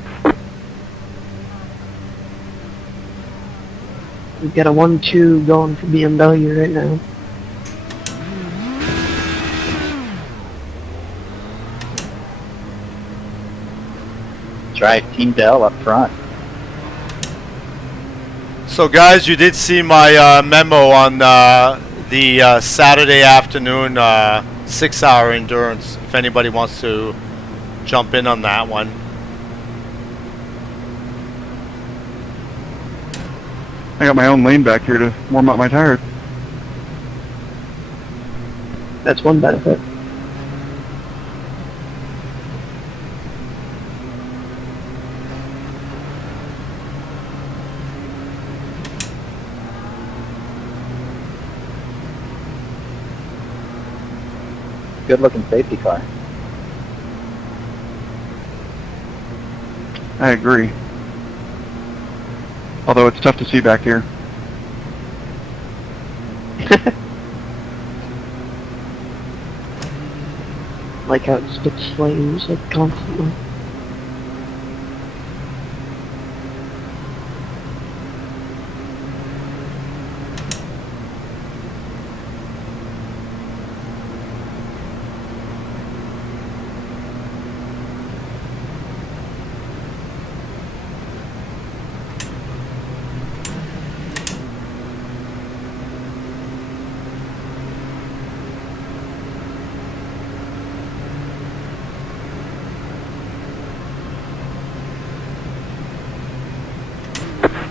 We've got a 1-2 going for BMW right now. That's right, Team Dell up front. So guys, you did see my memo on the Saturday afternoon 6-hour endurance, if anybody wants to jump in on that one. I got my own lane back here to warm up my tires. That's one benefit. Good looking safety car. I agree. Although it's tough to see back here. Like how it spits flames like constantly.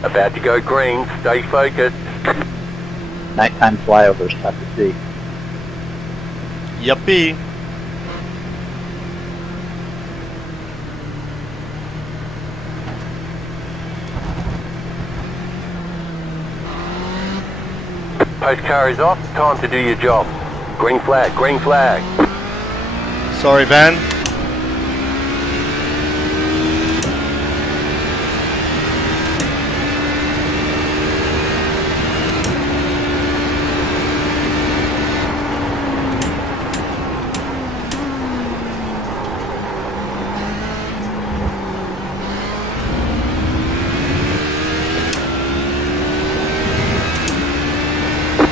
About to go green. Stay focused. Nighttime flyovers, tough to see. Yuppie. Post car is off. Time to do your job. Green flag. Green flag. Sorry, Van.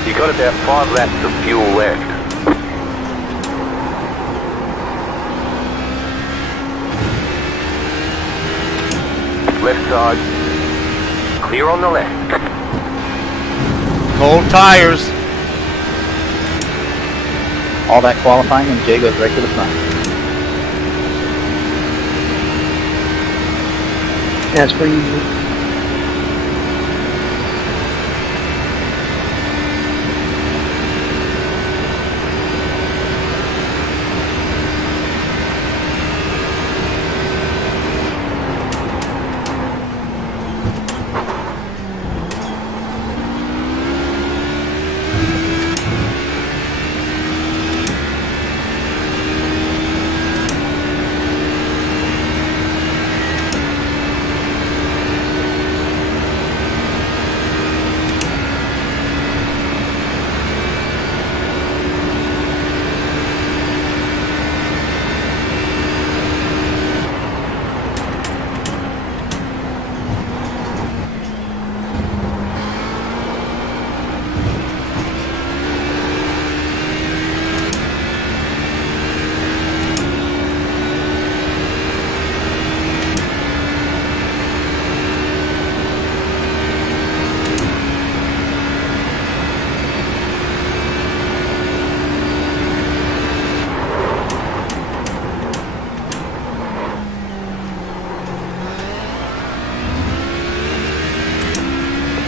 You got about 5 laps of fuel left. Left side. Clear on the left. Cold tires. All that qualifying and Jay goes right to the front. as per usual.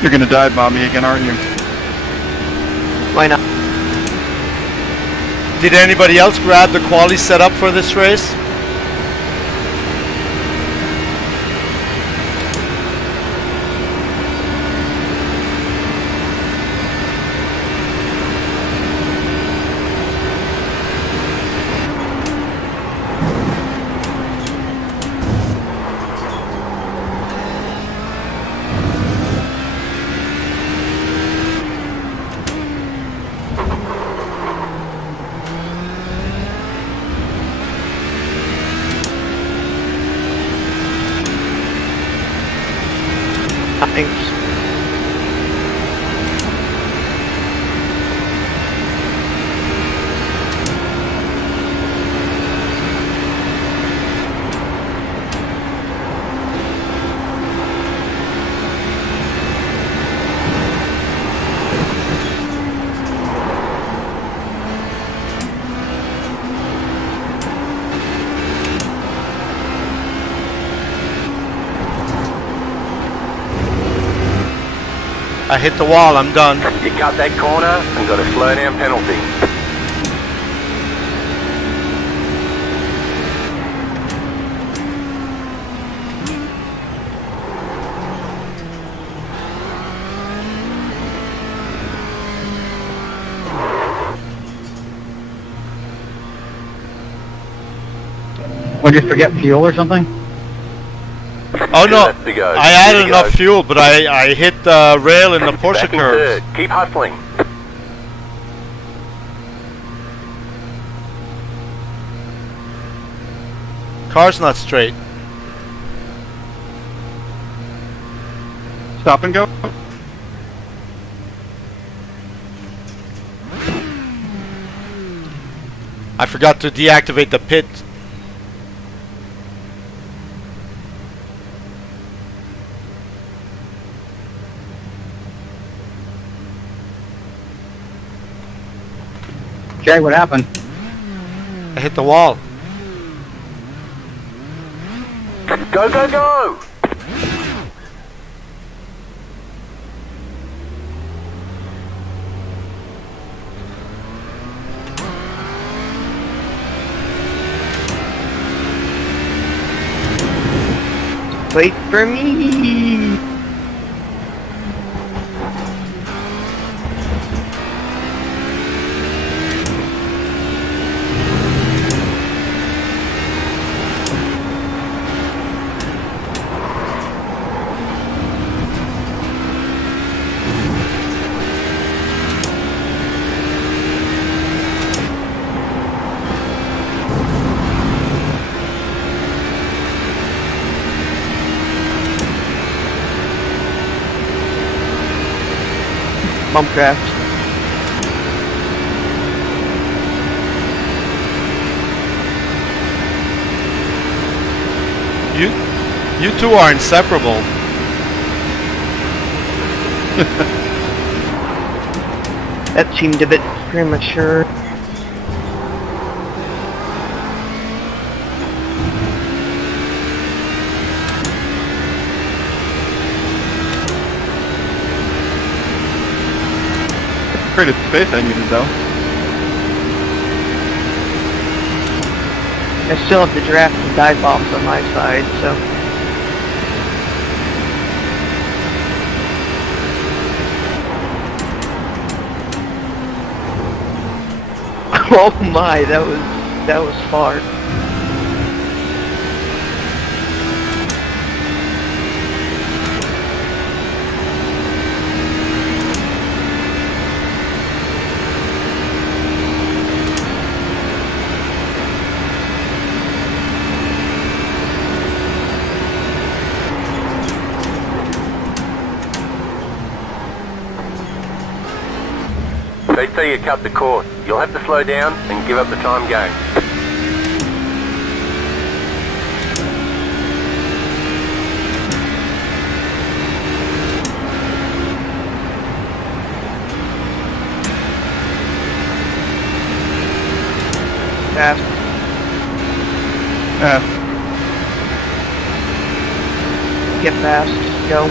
You're gonna dive bomb me again, aren't you? Why not? Did anybody else grab the quali setup for this race? Thanks. I hit the wall, I'm done. You cut that corner and got a slow down penalty. Would you forget fuel or something? Oh no, Left to go. I added Here we enough go. fuel, but I hit the rail in the Porsche Back in curves. third. Keep hustling. Car's not straight. Stop and go. I forgot to deactivate the pit. Jay, what happened? I hit the wall. Go, go, go! Wait for me! Bump craft. You two are inseparable. That seemed a bit premature. Created the space I needed, though. I still have the draft and dive bombs on my side, so. Oh my, that was far. They say you cut the course. You'll have to slow down and give up the time game. Fast. Get fast. Go.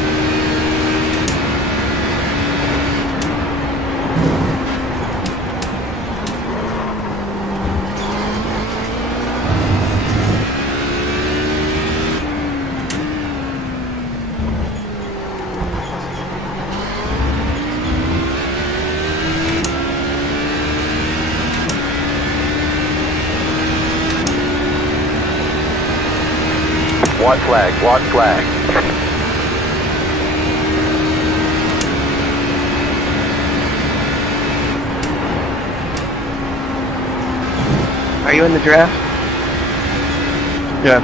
White flag, white flag. Are you in the draft? Yeah.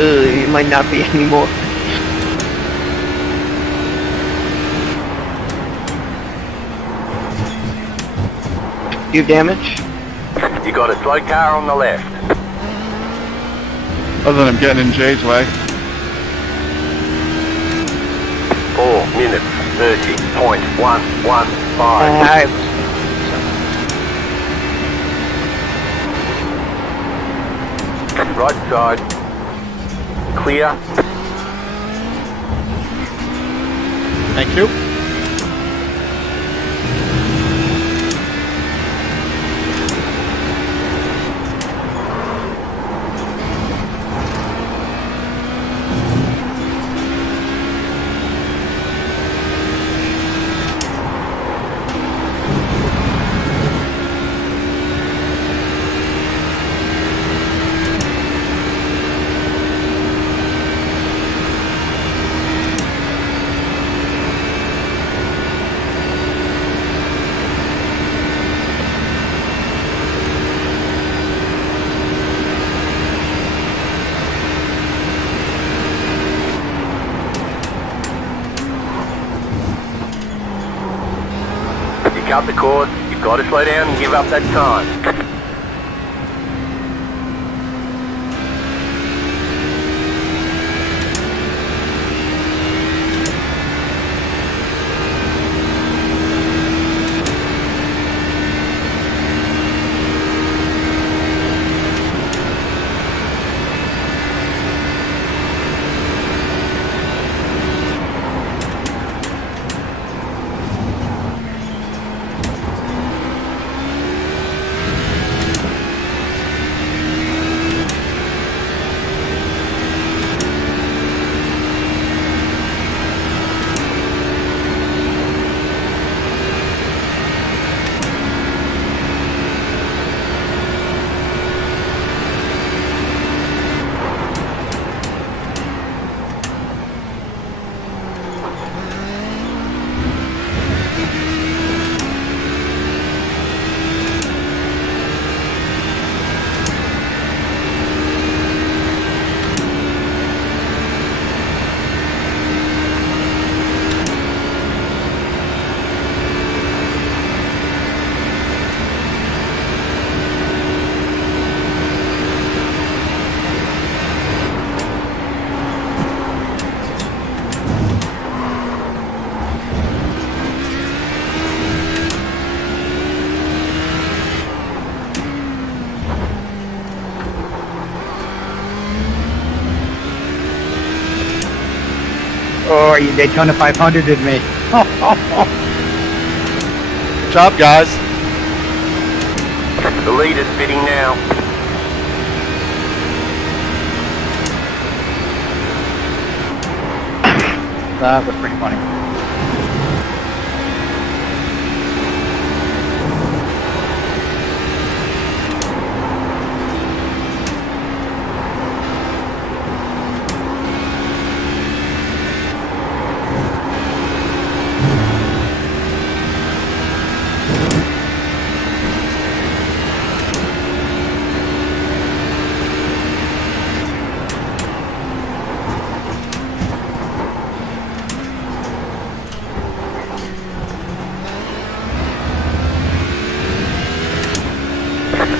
It might not be anymore. Do damage? You got a slow car on the left. Other than I'm getting in Jay's way. 4 minutes, 30.115. Right side. Clear. Thank you. You cut the course, you've got to slow down and give up that time. Oh, you Daytona 500'd me. Good job, guys. The leader's bidding now. That was pretty funny.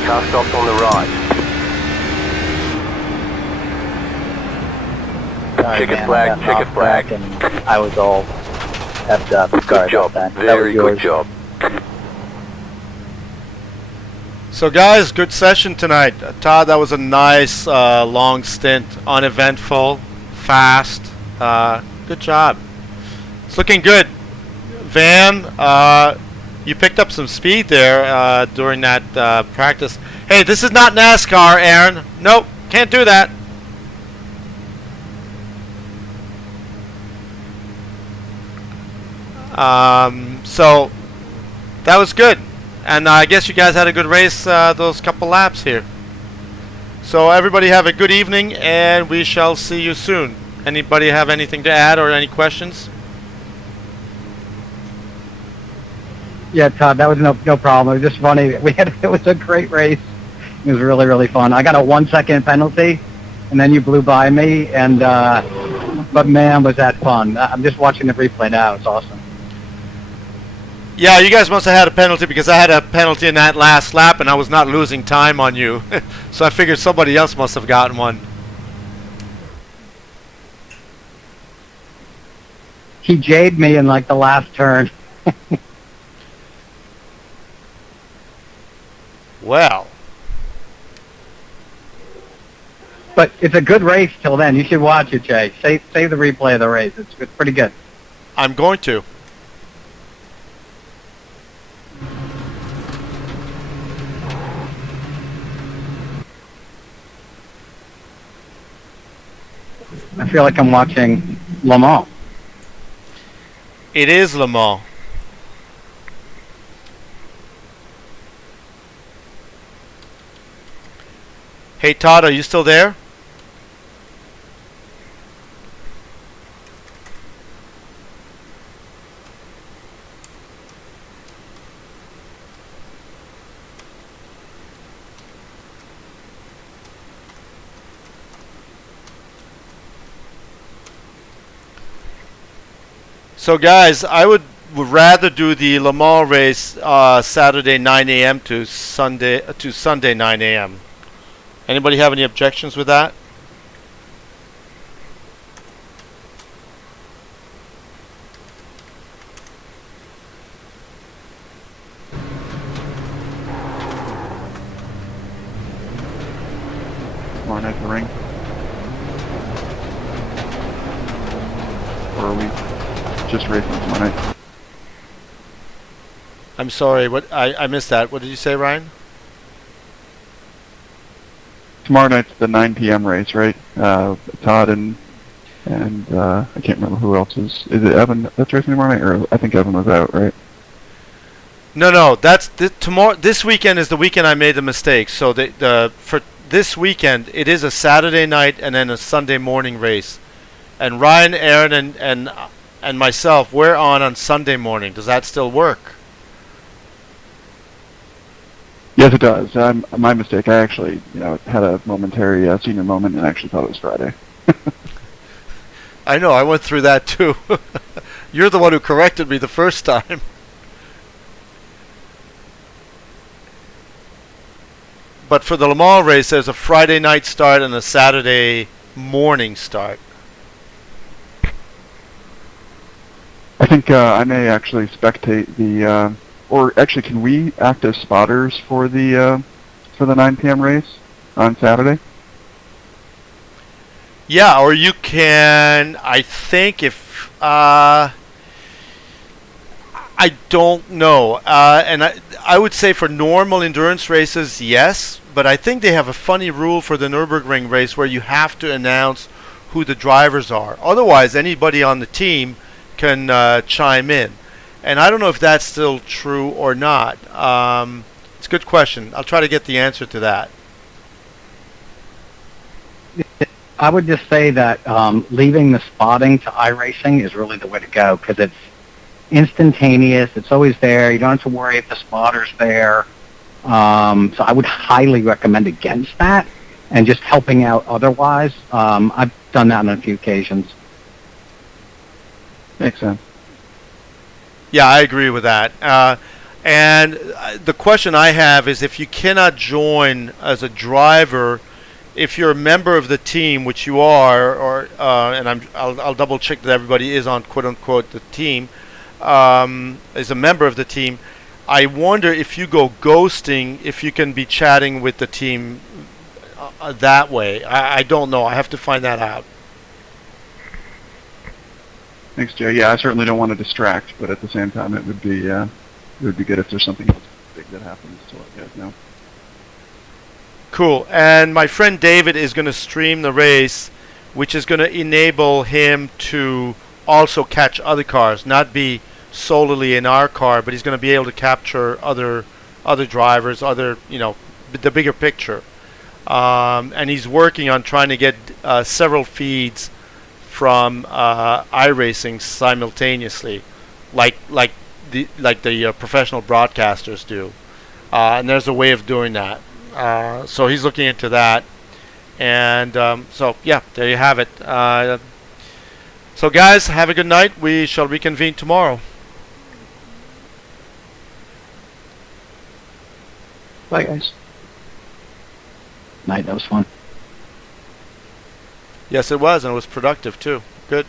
Car stops on the right. Sorry, Checkered man, flag, I got checkered knocked flag. back and I was all effed up. Sorry Good job. about that. Very that was good yours. job. So, guys, good session tonight. Todd, that was a nice long stint, uneventful, fast. Good job. It's looking good. Van, you picked up some speed there during that practice. Hey, this is not NASCAR, Aaron. Nope, can't do that. So that was good, and I guess you guys had a good race those couple laps here. So everybody have a good evening, and we shall see you soon. Anybody have anything to add or any questions? Yeah, Todd, that was no problem. It was just funny. It was a great race. It was really fun. I got a 1 second penalty, and then you blew by me. And but man, was that fun! I'm just watching the replay now. It's awesome. Yeah, you guys must have had a penalty because I had a penalty in that last lap, and I was not losing time on you. So I figured somebody else must have gotten one. He jade me in like the last turn. Well. But it's a good race till then. You should watch it, Jay. Save the replay of the race. It's pretty good. I'm going to. I feel like I'm watching Le Mans. It is Le Mans. Hey Todd, are you still there? So guys, I would rather do the Le Mans race Saturday 9 a.m. to Sunday 9 a.m. Anybody have any objections with that? Line at the ring. Or are we just racing tomorrow night? I'm sorry, what I missed that. What did you say, Ryan? Tomorrow night's the 9 p.m. race, right? Todd and I can't remember who else is. Is it Evan that's racing tomorrow night? Or I think Evan was out, right? No. That's tomorrow. This weekend is the weekend I made the mistake. So for this weekend, it is a Saturday night and then a Sunday morning race. And Ryan, Aaron, and myself, we're on Sunday morning. Does that still work? Yes, it does. My mistake. I actually, had a momentary senior moment and actually thought it was Friday. I know. I went through that too. You're the one who corrected me the first time. But for the Le Mans race, there's a Friday night start and a Saturday morning start. I think I may actually spectate the. Or actually, can we act as spotters for the 9 p.m. race on Saturday? Yeah, or you can. I think if I don't know, and I would say for normal endurance races, yes. But I think they have a funny rule for the Nürburgring race where you have to announce who the drivers are. Otherwise, anybody on the team can chime in. And I don't know if that's still true or not. It's a good question. I'll try to get the answer to that. I would just say that leaving the spotting to iRacing is really the way to go because it's instantaneous. It's always there. You don't have to worry if the spotter's there. So I would highly recommend against that and just helping out otherwise. I've done that on a few occasions. Makes sense. Yeah, I agree with that. And the question I have is if you cannot join as a driver, if you're a member of the team, which you are, or and I'll double check that everybody is on quote unquote the team, is a member of the team. I wonder if you go ghosting, if you can be chatting with the team that way. I don't know. I have to find that out. Thanks, Jay. Yeah, I certainly don't want to distract, but at the same time, it would be good if there's something else big that happens to let you guys know. Cool. And my friend David is going to stream the race, which is going to enable him to also catch other cars, not be solely in our car, but he's going to be able to capture other drivers, the bigger picture. And he's working on trying to get several feeds from iRacing simultaneously, like the professional broadcasters do. And there's a way of doing that. So he's looking into that. And so yeah, there you have it. So guys, have a good night. We shall reconvene tomorrow. Bye, guys. Night, that was fun. Yes, it was, and it was productive too. Good.